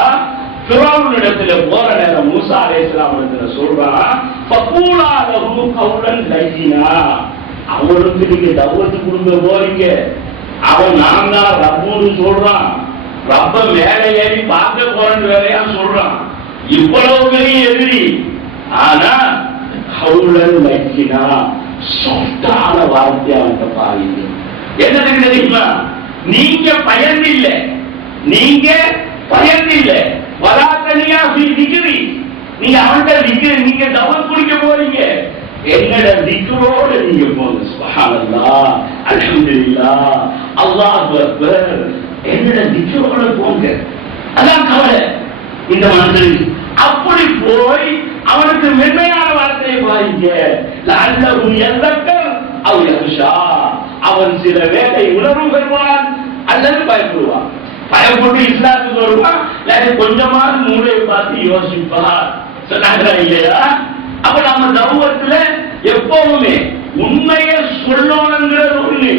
ஃபிரௌனிடத்துல போற நேரம் மூசா அலைஹிஸ்ஸலாம் இடத்துல சொல்றான், ஃபகூலா லஹு கௌலன் லைனா. அவனுக்கு நீங்க தௌவத்து கொடுக்க போறீங்க, அவன் நான் தான் ரப்புன்னு சொல்றான், ரப்ப மேலே ஏறி பார்க்க போறேன்னு வேறையா சொல்றான், இவ்வளவு பெரிய எதிரி. ஆனா கௌலன் லைனா, சொத்தான வார்த்தையா வந்து பாருங்க. என்ன தெரியுமா, நீங்க பயந்தில்லை, நீங்க பயந்தில்லை, வராத்தனியா திக்ரி, நீங்க அவன்கிட்ட திக்ரி, நீங்க தவறு குடிக்க போறீங்க, என்னோட திக்ரோட நீங்க போங்க. சுப்ஹானல்லாஹ், அல்ஹம்துலில்லாஹ், அல்லாஹு அக்பர், என்னோட திக்ரோட போங்க. அதான் கவலை இந்த மனிதனுக்கு. அப்படி போய் அவனுக்கு மென்மையான வார்த்தையை பாருங்க, லஅல்லஹு யதக்கர் அவ் யக்ஷா, அவன் சில வேளை உணர்வு பெறுவான் அல்லது பயப்படுவான். பயப்பட்டு இஸ்லாத்துக்கு வருவான், கொஞ்சமாவது மூளையை பார்த்து யோசிப்பான். சொன்னாங்களா இல்லையா? அப்ப நம்ம தௌவத்துல எப்பவுமே உண்மையை சொல்லணுங்கிறது ஒண்ணு,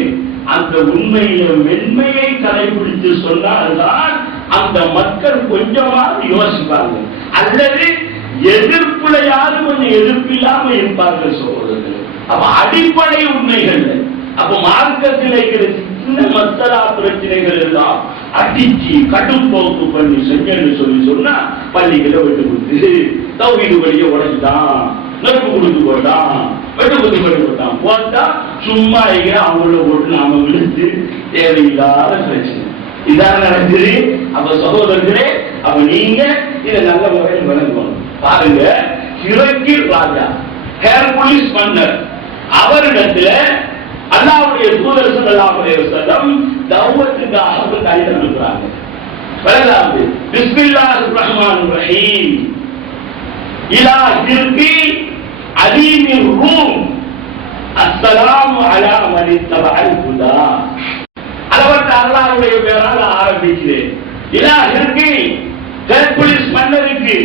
அந்த உண்மையில மென்மையை கடைபிடித்து சொன்னால்தான் அந்த மக்கள் கொஞ்சமாவது யோசிப்பாங்க, அல்லது எதிர்ப்புலையாவது கொஞ்சம் எதிர்ப்பில்லாம இருப்பார்கள் சொல்றது. அப்ப அடிப்படை உண்மைகள், அப்ப மார்க்கத்தில் இருக்கிற சின்ன மசாலா பிரச்சனைகள் எல்லாம் அடிச்சு கடும்போக்கு பண்ணி செஞ்சு சொல்லி சொன்னா பள்ளிகளை விட்டு கொடுத்து தௌஹீது வழியை உடைச்சுட்டான், நெருப்பு கொடுத்து போட்டான், வெட்டு குத்து பண்ணி போட்டான், போட்டா சும்மா அவங்கள போட்டு நாம விழுந்து தேவையில்லாத பிரச்சனை இதான் நடக்குது. அப்ப சகோதரர்களே, அப்ப நீங்க இதை நல்ல முறையில் விளங்கணும். பாருங்க, ஹிரக்கில் ராஜா, ஹெர்குலிஸ் மன்னர், அவரிடத்துல அல்லாஹ்வுடைய தூதர் ஸல்லல்லாஹு அலைஹி வஸல்லம் தௌவத்துக்காக கைது அனுப்புறாங்க. முதலாவது பிஸ்மில்லாஹிர் ரஹ்மானிர் ரஹீம் இலா ஹிர்கி அலீமிர் ரூம் அஸ்ஸலாமு அலா மன் இத்தபஅல் ஹுதா. அளவற்ற அல்லாஹ்வுடைய பெயரால் ஆரம்பிக்கிறேன். இலா ஹிர்கி, ஹெர்குலிஸ் மன்னருக்கு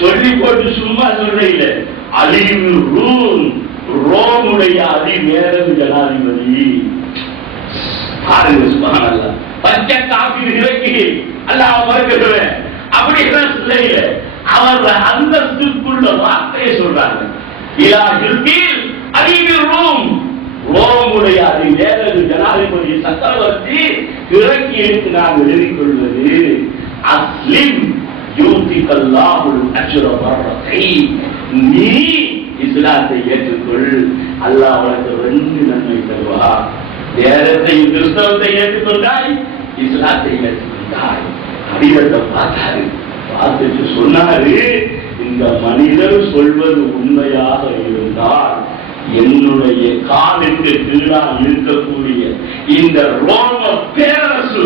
சொல்லி போட்டு சும்மா சொல்றீங்க, அலீமிர் ரூம், ரோமுடைய அதிநேரம் ஜனாதிபதி. பச்சை காப்பி இறக்கி அல்லாஹ் மறக்கிறேன் அப்படி சொல்ல, அவர் அந்தஸ்துக்குள்ள வார்த்தையை சொல்றாங்க. ரோமுடைய அதிநேரம் ஜனாதிபதி சக்கரவர்த்தி இறக்கி எடுத்து நாம் எழுதிக் கொள்வது, அஸ்லிம் யூதிகல்லாஹுல் அஜ்ர மர்ரத்தைன், நீ இஸ்லாத்தை ஏற்றுக்கொள், அல்லாஹ் உனக்கு 2 நன்மை தருவார். நேரத்தையும் கிறிஸ்தவத்தை ஏற்றுக்கொண்டாய், இஸ்லாத்தை ஏற்றுக்கொண்டாய். கடிதத்தை பார்த்தாரு, பார்த்துட்டு சொன்னாரு, இந்த மனிதர் சொல்வது உண்மையாக இருந்தால் என்னுடைய காலுக்கு கீழாக இருக்கக்கூடிய இந்த ரோம பேரரசு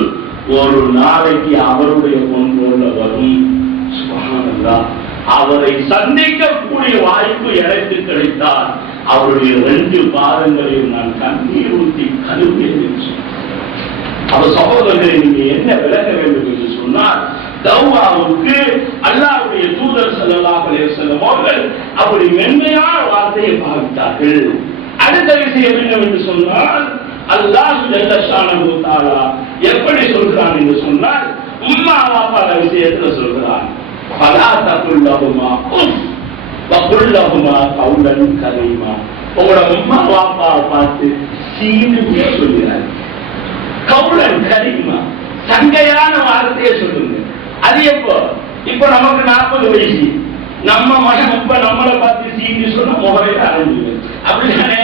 ஒரு நாளைக்கு அவருடைய கொண்டோட வரும். சுப்ஹானல்லாஹ், அவரை சந்திக்கக்கூடிய வாய்ப்பு எனக்கு கிடைத்தால் அவருடைய 2 பாதங்களையும் நான் கண்ணீர் ஊற்றி கழுவுவேன். அவர் சகோதரர்களை நீங்க என்ன விளக்க வேண்டும் என்று சொன்னால், தௌவாவுக்கு அல்லாஹ்வுடைய தூதர் ஸல்லல்லாஹு அலைஹி வஸல்லம் அவர்கள் அப்படி மென்மையான வார்த்தையை பாவித்தார்கள். அடுத்த விஷயம் என்னவென்று சொன்னால், அல்லாஹ் ஜல்ல ஷானஹு தஆலா எப்படி சொல்கிறான் என்று சொன்னால், உம்மா வாப்பாட விஷயத்துல சொல்கிறான், ஃபலா தகுல் லஹுமா உஃப் வகுல் லஹுமா கௌலன் கரீமா. உங்களோட உம்மா வாப்பாவை பார்த்து சீனுன்னு சொல்கிறார், கௌலன் கரீமா, சங்கையான வார்த்தையை சொல்லுங்க. அது எப்போ? இப்போ நமக்கு 40 வயசு, நம்ம மகன் இப்ப நம்மளை பார்த்து சீனு சொன்ன முகவே ஆரம்பிச்சு, அப்படித்தானே?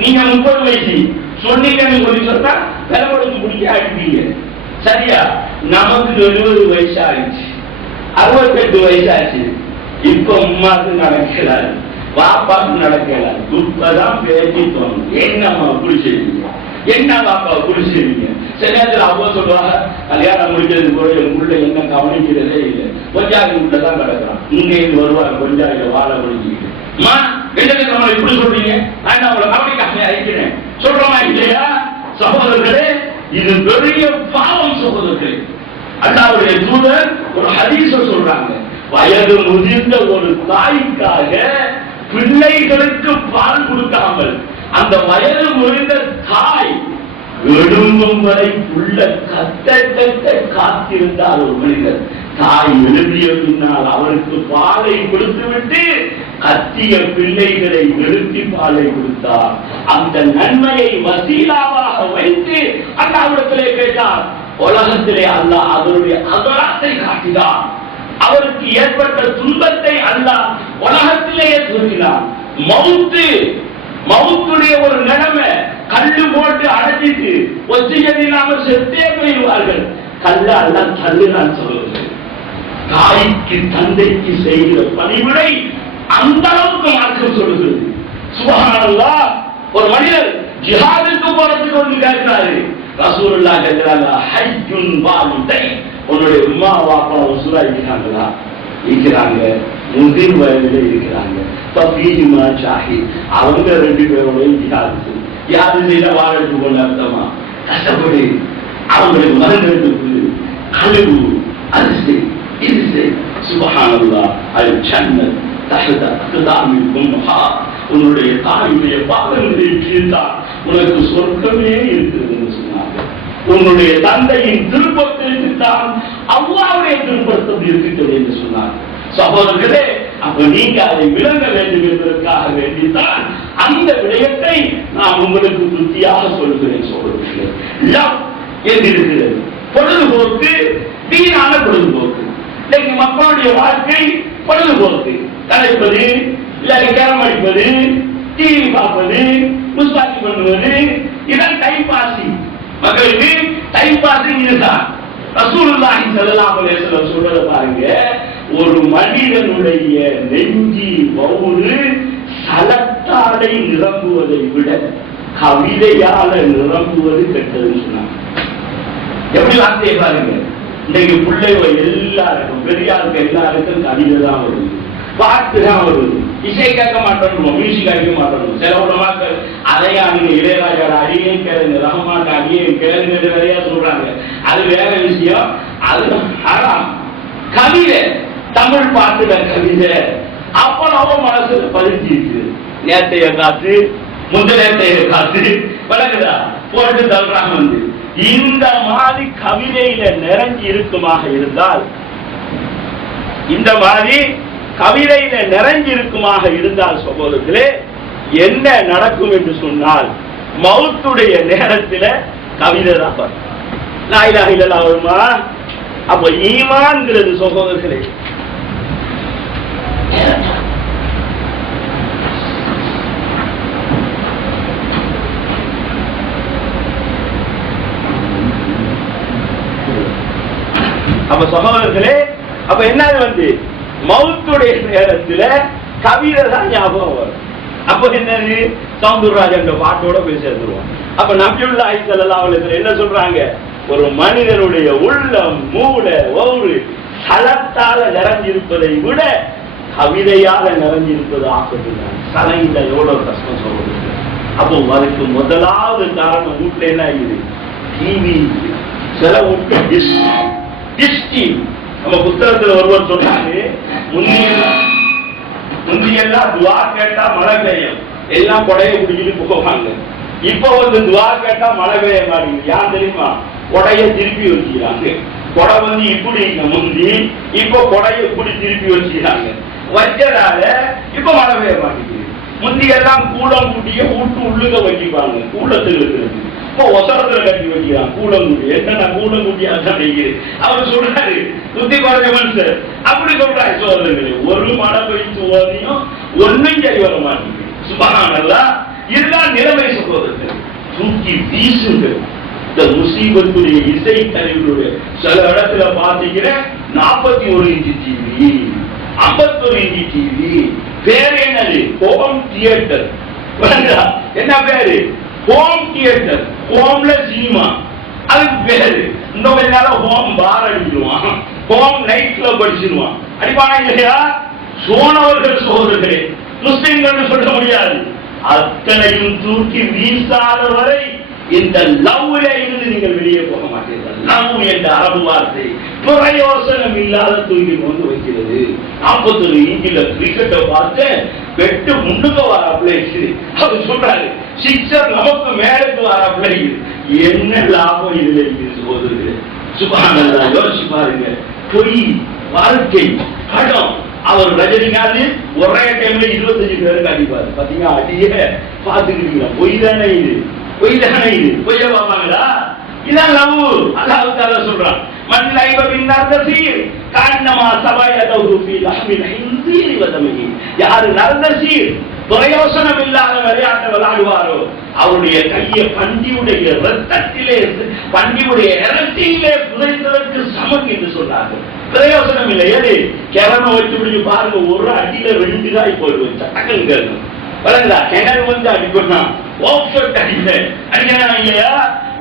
நீங்க 30 வயசு சொன்னீங்கன்னு சொல்லி சொன்னா தலைவருக்கு பிடிக்க ஆகிட்டீங்க, சரியா? நமக்கு 70 வயசு ஆயிடுச்சு, 68 வயசாச்சு. இப்ப உமாக்கு நடக்கிறாரு, பாப்பாக்கு நடக்கிறாரு, இப்பதான் பேசி தோணும், என்னம்மா குடிச்சிருக்கீங்க, என்ன பாப்பா குடிச்சிருக்கீங்க. சில நேரத்தில் அவங்க சொல்லுவாங்க, கல்யாணம் முடிக்கிறது கூட எங்களுக்குள்ள என்ன கவனிக்கிறதே இல்லை, கொஞ்சாதி உள்ளதான் கிடக்குறான், இங்கே வருவாங்க கொஞ்சாதில வாழ முடிஞ்சுக்கிட்டு, நம்ம இப்படி சொல்றீங்க, நான் அவங்களை கவனிக்காம அழைக்கிறேன் சொல்றோமா இல்லையா? சகோதரர்களே, இது பெரிய பாவம் சகோதரர்களே. அல்லாஹ்வுடைய தூதர் ஒரு ஹதீஸ சொல்றாங்க, வயது முதிர்ந்த ஒரு தாய்க்காக பிள்ளைகளுக்கு பால் கொடுக்காமல் அந்த வயது முதிர்ந்த தாய் எழும்பும் வரை உள்ள கத்த காத்திருந்தார் ஒரு மனிதர். தாய் எழுதிய பின்னால் அவருக்கு பாலை கொடுத்துவிட்டு கத்திய பிள்ளைகளை எழுப்பி பாலை கொடுத்தார். அந்த நன்மையை வசீலாவாக வைத்து அல்லாஹ்விடத்திலே கேட்டார். உலகத்திலே அல்லாஹ் அதனுடைய அகலத்தை காட்டினார். அவருக்கு ஏற்பட்ட துன்பத்தை அல்லாஹ் உலகத்திலேயே தூக்கினார். மவுத்துடைய ஒரு நிலைமை, கல்லு போட்டு அடைச்சிட்டு ஒத்திகை இல்லாமல் செத்தே போயிடுவார்கள். கல்ல அல்லாஹ் தள்ளினான் சொல்லுவது. தாய்க்கு தந்தைக்கு செய்கிற பணிவிடை அந்த அளவுக்கு மாற்றம் சொல்லுகிறது. சுப்ஹானல்லாஹ். ஒரு மனிதர் ஜிஹாதுக்கு போறதுக்கு வந்து கேட்கிறாரு. ரசூலுல்லாஹ் கேட்கிறாங்க, ஹஜ்ஜுன் வாலிதை, உன்னுடைய உம்மா வாப்பா ரசூலா இருக்கிறாங்களா? இருக்கிறாங்க. முதிர் வயதில் இருக்கிறாங்க. தபீமா ஷாஹி, அவங்க 2 பேரோட ஜிஹாது செய்த வாழத்து கொண்ட அர்த்தமா? கஷ்டப்படு, அவங்களுக்கு மருந்து கழுவு, அரிசி இது. சுப்ஹானல்லாஹ். அது ஜன்னத் தஹத அக்தாமிக்கும் மஹா, உன்னுடைய தாயுடைய பாதங்களை கீழ்தான் உனக்கு சொர்க்கமே இருக்கிறது சொன்னாங்க. உன்னுடைய தந்தையின் திருப்பத்திற்கு தான் அல்லாஹ்வுடைய திருப்பத்தில் இருக்கிறது என்று சொன்னார். சகோதரர்களே, அப்ப நீங்க அதை விளங்க வேண்டும் என்பதற்காக வேண்டித்தான் அந்த விடயத்தை நான் உங்களுக்கு திருப்தியாக சொல்கிறேன். சகோதரர்களே, லவ் என்று இருக்கிறது, பொழுதுபோக்கு, வீணான பொழுதுபோக்கு. இன்னைக்கு மக்களுடைய வாழ்க்கை பொழுதுபோக்கு, கலைப்பது, இல்லை கேரம் அடிப்பது, டிவி பார்ப்பது, புஸ்பாக்கி பண்ணுவது, இதான் டைம் பாசிங். மக்களுக்கு டைம் பாசிங் இதுதான். ரசூலுல்லாஹி ஸல்லல்லாஹு அலைஹி வஸல்லம் சொல்றத பாருங்க, ஒரு மனிதனுடைய நெஞ்சி வவுறு சலத்தாடை நிரம்புவதை விட கவிதையால நிரம்புவது கெட்டதுன்னு சொன்னாங்க. எப்படி வார்த்தையை பாருங்க. இன்னைக்கு பிள்ளைங்க எல்லாருக்கும், பெரியாருக்கு எல்லாருக்கும் கவிதை தான் வருது, பாட்டு தான் வருது. இசை கேட்க மாட்டோம், மியூசிக் அடிக்க மாட்டோம். சில மக்கள் அதையா நீங்க இளையராஜா அடியே கேளுங்க, ரஹ்மான் அடியே கேளுங்க நிறைய சொல்றாங்க. அது வேற விஷயம். அது ஹராம். கவிதை, தமிழ் பாட்டுல கவிதை அப்பளவோ மனசுல பதிஞ்சிருக்கு. நேத்தைய காத்து, முந்த நேத்தைய காத்து வழங்குதா போட்டு தள்ளுறாங்க. வந்து இந்த மாதிரி கவிதையில நிறைஞ்சி இருக்குமாக இருந்தால், இந்த மாதிரி கவிதையில நிறைஞ்சிருக்குமாக இருந்தால் சகோதரர்களே, என்ன நடக்கும் என்று சொன்னால், மவுத்துடைய நேரத்தில் கவிதை தான் வரும். லா இலாஹ இல்லல்லாஹ் வருமா? அப்ப ஈமான்ங்கிறது சகோதரர்களே, அப்ப சகோதரர்களே, அப்ப என்ன வந்து மவுத்துடைய நேரத்தில் கவிதை தான் ஞாபகம் வரும். அப்ப என்னது, சவுந்தரராஜன் பாட்டோட போய் சேர்ந்துருவோம். அப்ப நபியுல்லாஹி ஸல்லல்லாஹு அலைஹி வஸல்லம் என்ன சொல்றாங்க, ஒரு மனிதனுடைய உள்ளம், மூளை, ஒவ்வொரு சலத்தால நிறைஞ்சிருப்பதை விட கவிதையால நிறைஞ்சிருப்பது ஆக்கத்துதான். சலையில எவ்வளவு கஷ்டம் சொல்றது. அப்போ அதுக்கு முதலாவது காரணம் வீட்டுல என்ன ஆகுது, டிவி. சில வீட்டு டிஸ்டி. நம்ம புத்தகத்துல ஒருவர் சொன்னாரு, முந்தியெல்லாம் துவா கேட்டா மழை பெய்யும், எல்லாம் கொடையை குடிக்கிட்டு போவாங்க. இப்ப வந்து துவா கேட்டா மழை பெய்ய மாட்டேங்குது. யார் தெரியுமா? கொடைய திருப்பி வச்சுக்கிறாங்க. கொடை வந்து இப்படி முந்தி, இப்ப கொடைய இப்படி திருப்பி வச்சுக்கிறாங்க. வச்சதால இப்ப மழை பெய்ய மாட்டேங்குது. முந்தியெல்லாம் கூடம் கூட்டிய வீட்டு உள்ளுக வச்சுப்பாங்க, கூடத்தில் இருக்கிறது. இப்போ ஒசரத்துல கட்டி வைக்கிறான் கூடங்குடி. என்ன கூடங்குடியா தான் நினைக்கிறேன். அவர் சொல்றாரு, புத்தி குறைஞ்ச மனுஷன் அப்படி சொல்றாரு. சோதனைகளே, ஒரு மழை பெய்து ஓதியும் ஒன்னும் சரி வர மாட்டேங்குது. சுபஹானல்லாஹ். இதுதான் நிலைமை சகோதரர்கள். தூக்கி வீசுங்க. இந்த முசீபத்துடைய இசை கருவிகளுடைய சில இடத்துல பாத்தீங்கன்னா 41 இன்ச்சு டிவி, 51 இன்ச்சு டிவி. பேர் என்னது? Home theatre. என்ன பேரு? Home theatre. ஹோம்ல சினிமா. அதுக்கு பேரு இந்த கொஞ்ச நேரம் ஹோம் பார் அடிச்சிருவான், ஹோம் நைட் கிளப் அடிச்சிருவான். அடிப்பானா இல்லையா? சோனவர்கள் சோதர்களே, முஸ்லிம்கள் சொல்ல முடியாது. அத்தனையும் தூக்கி வீசாத வரை இந்த லவ்ல இருந்து நீங்கள் வெளியே போக மாட்டீர்கள். லவ் என்ற அரபு வார்த்தை பிரயோசனம் இல்லாத தூக்கி கொண்டு வைக்கிறது. 41 இன்ச்சில் கிரிக்கெட்டை பார்த்து வெட்டு முன்னுக்கு வராப்புல அவர் சொல்றாரு, சிக்ஸர் நமக்கு மேலுக்கு வராப்புல என்ன லாபம் இதுல இருக்குது சகோதரர்களே? சுப்ஹானல்லாஹ், யோசிச்சு பாருங்க. பொய், வாழ்க்கை, படம். அவர் ரஜினிகாந்த் ஒரே டைம்ல 25 பேருக்கு அடிப்பாரு. பாத்தீங்கன்னா அடியே பாத்துக்கிட்டீங்களா? பொய் தானே இது, பொய் தானே இது, பொய்ய பாப்பாங்களா? இதான் லவ். அல்லாஹ் தஆலா சொல்றான், மன் லைப பின்னார் தஸீர் கன்னமா சபாயதஹு ஃபீ லஹ்மில் ஹின்ஸீர் வதமிஹி. யார் நர்தஸீர் பிரயோசனம் இல்லாத விளையாட்டை விளையாடுவாரோ அவருடைய கையை பண்டியுடைய ரத்தத்திலே, பண்டியுடைய இறத்திலே புதைத்ததற்கு சமம் என்று சொன்னார்கள். பிரயோசனம் இல்லை. ஏது கிழமை வச்சு முடிஞ்சு பாருங்க, ஒரு அடியில 2 காய் போடுவோம். சட்டங்கள் கேட்கணும் வளர்ந்தா கிணறு வந்து அடிக்கணும்னா அடிக்கணும் இல்லையா?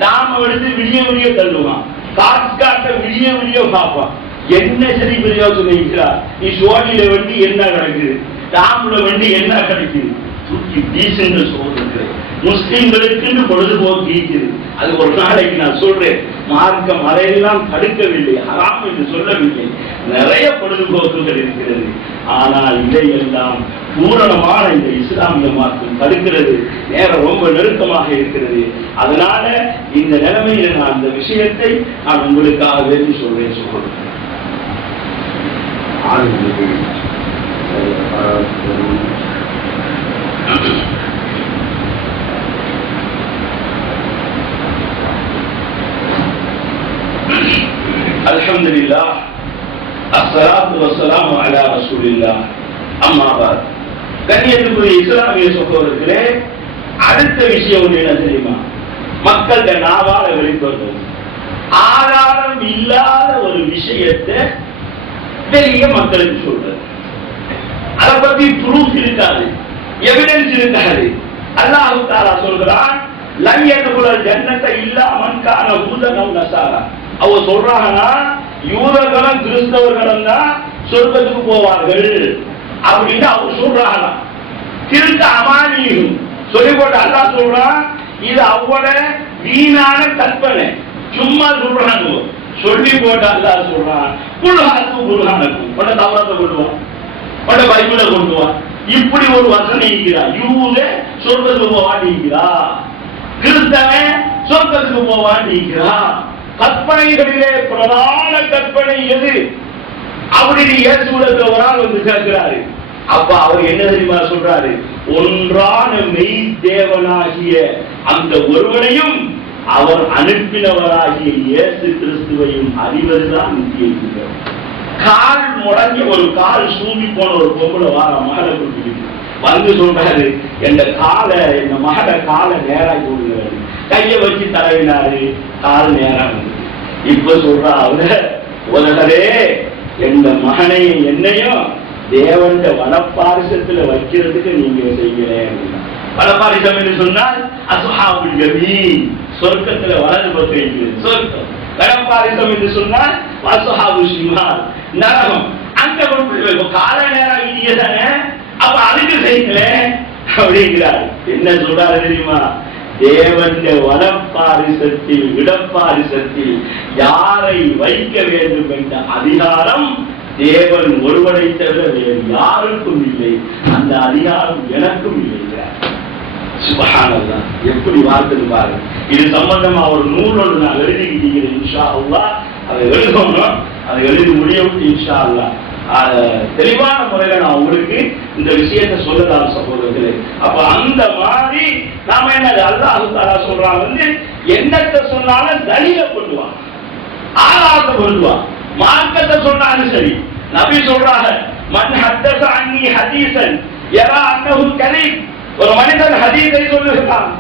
நாம எடுத்து விடிய தள்ளுவான், காட்ட விடிய பார்ப்பான். என்ன சரி பிரயோசனம் இருக்கிறா? நீ சோழியில வண்டி என்ன கிடைக்குது, டாம்ல வண்டி என்ன கிடைக்குது, தூக்கி வீசுன்னு சொல்றது. முஸ்லிம்களுக்கு பொழுதுபோக்கு இருக்குது. அது ஒரு நாளைக்கு நான் சொல்றேன், மார்க்கம் அதையெல்லாம் தடுக்கவில்லை, ஹராம் என்று சொல்லவில்லை. நிறைய பொழுதுபோக்குகள் இருக்கிறது. ஆனால் இதையெல்லாம் பூரணமான இந்த இஸ்லாமிய மார்க்கம் தடுக்கிறது. நேரம் ரொம்ப நெருக்கமாக இருக்கிறது. அதனால இந்த நிலைமையில நான் இந்த விஷயத்தை நான் உங்களுக்காக வேண்டி சொல்றேன். அல்ஹம்துலில்லாஹ், அஸ்ஸலாத்து வஸ்ஸலாமு அலா ரசூலில்லாஹ், அம்மா பாத். கண்ணியத்துக்குரிய இஸ்லாமிய சகோதரர்களே, அடுத்த விஷயம் ஒன்று என்ன தெரியுமா? மக்கள்கிட்ட நாவால வெளிப்படுத்துவது. ஆதாரம் இல்லாத ஒரு விஷயத்தை வெளியே மக்களுக்கு சொல்றது. அதை பத்தி ப்ரூஃப் இருக்காது, எவிடன்ஸ் இருக்காது. அல்லாஹ் தஆலா சொல்றான், லன் யதுகுல் ஜன்னத இல்லா மன் கான ஹூதன் அவ் நஸாரா. அவ சொல்றாங்கன்னா யூதர்களும் கிறிஸ்தவர்களும் தான் சொர்க்கத்துக்கு போவார்கள் அப்படின்னு அவங்க சொல்றாங்க. திருத்த அமானியும் சொல்லி போட்டு அல்லாஹ் சொல்றான், இது அவ்வள வீணான கற்பனை, சும்மா சொல்றாங்க. சொல்லி போட்டு அல்லாஹ் சொல்றான், குல்ஹாத்து குர்ஹானக்கும், உடனே தவறத்தை கொண்டுவான், உடனே பைபிளை கொண்டுவான். இப்படி ஒரு வசனம் இருக்கிறா. யூத சொர்க்கத்துக்கு போவான் இருக்கிறா, கிறிஸ்தவன் சொர்க்கத்துக்கு போவான் இருக்கிறா. கற்பனைகளிலே பிரதான கற்பனை எது அப்படின்னு இயேசுவுக்கு ஒரு ஆள் வந்து கேட்கிறாரு. அப்ப அவர் என்ன தெரியுமா சொல்றாரு? ஒன்றான மெய் தேவனாகிய அந்த ஒருவனையும் அவர் அனுப்பினவராகிய இயேசு கிறிஸ்துவையும் அறிவதுதான் நித்திய. கால் முடங்கி ஒரு கால் சூம்பி போன ஒரு பொம்பளை வார மகளை கொடுத்துருக்கு வந்து சொல்றாரு, என் மகளை காலை நேராக கொடுங்க. கையை வச்சு தடவினாரு, கால் நேரம். இப்ப சொல்றா அவரு, உலகரே எந்த மகனையும் என்னையும் தேவன் வனப்பாரிசத்துல வைக்கிறதுக்கு நீங்க செய்கிறேன். வனப்பாரிசம் என்று சொன்னால் அஸ்ஹாபுல் யமீன், சொர்க்கத்துல வலது பக்கம் இருக்கிறது சொர்க்கம். வனப்பாரிசம் என்று சொன்னால் அஸ்ஹாபுல் ஷிமால், நரகம். அங்க கொண்டு கால நேரம் இங்கே தானே, அப்ப அதுக்கு செய்யல அப்படிங்கிறார். என்ன சொல்றாரு தெரியுமா? தேவன் வனப்பாரிசத்தில் இடப்பாரிசத்தில் யாரை வைக்க வேண்டும் என்ற அதிகாரம் தேவன் ஒருவனை தவிர வேறு யாருக்கும் இல்லை, அந்த அதிகாரம் எனக்கும் இல்லை. சுப்ஹானல்லாஹ், எப்படி வார்த்தை பாருங்க. இது சம்பந்தமா ஒரு நூலோடு நான் எழுதிக்கிட்டீங்க. இன்ஷா அல்லாஹ் அதை எழுதணும், அதை எழுதி முடியும் இன்ஷா அல்லாஹ். தெளிவான முறையில நான் உங்களுக்கு இந்த விஷயத்தை சொல்லலாம் சகோதரர்களே. அப்ப அந்த மாதிரி நாம என்ன, அல்லாஹ் தஆலா சொல்றாங்க வந்து என்னத்தை சொன்னாலும் தலீல கொண்டுவான், ஆதாரத்தை கொண்டுவான். மார்க்கத்தை சொன்னாலும் சரி, நபி சொல்றாங்க, மன் ஹத்தஸ அன்னி ஹதீஸன் யரா அன்னஹு கலீம். ஒரு மனிதன் ஹதீஸை சொல்லுகிறான்,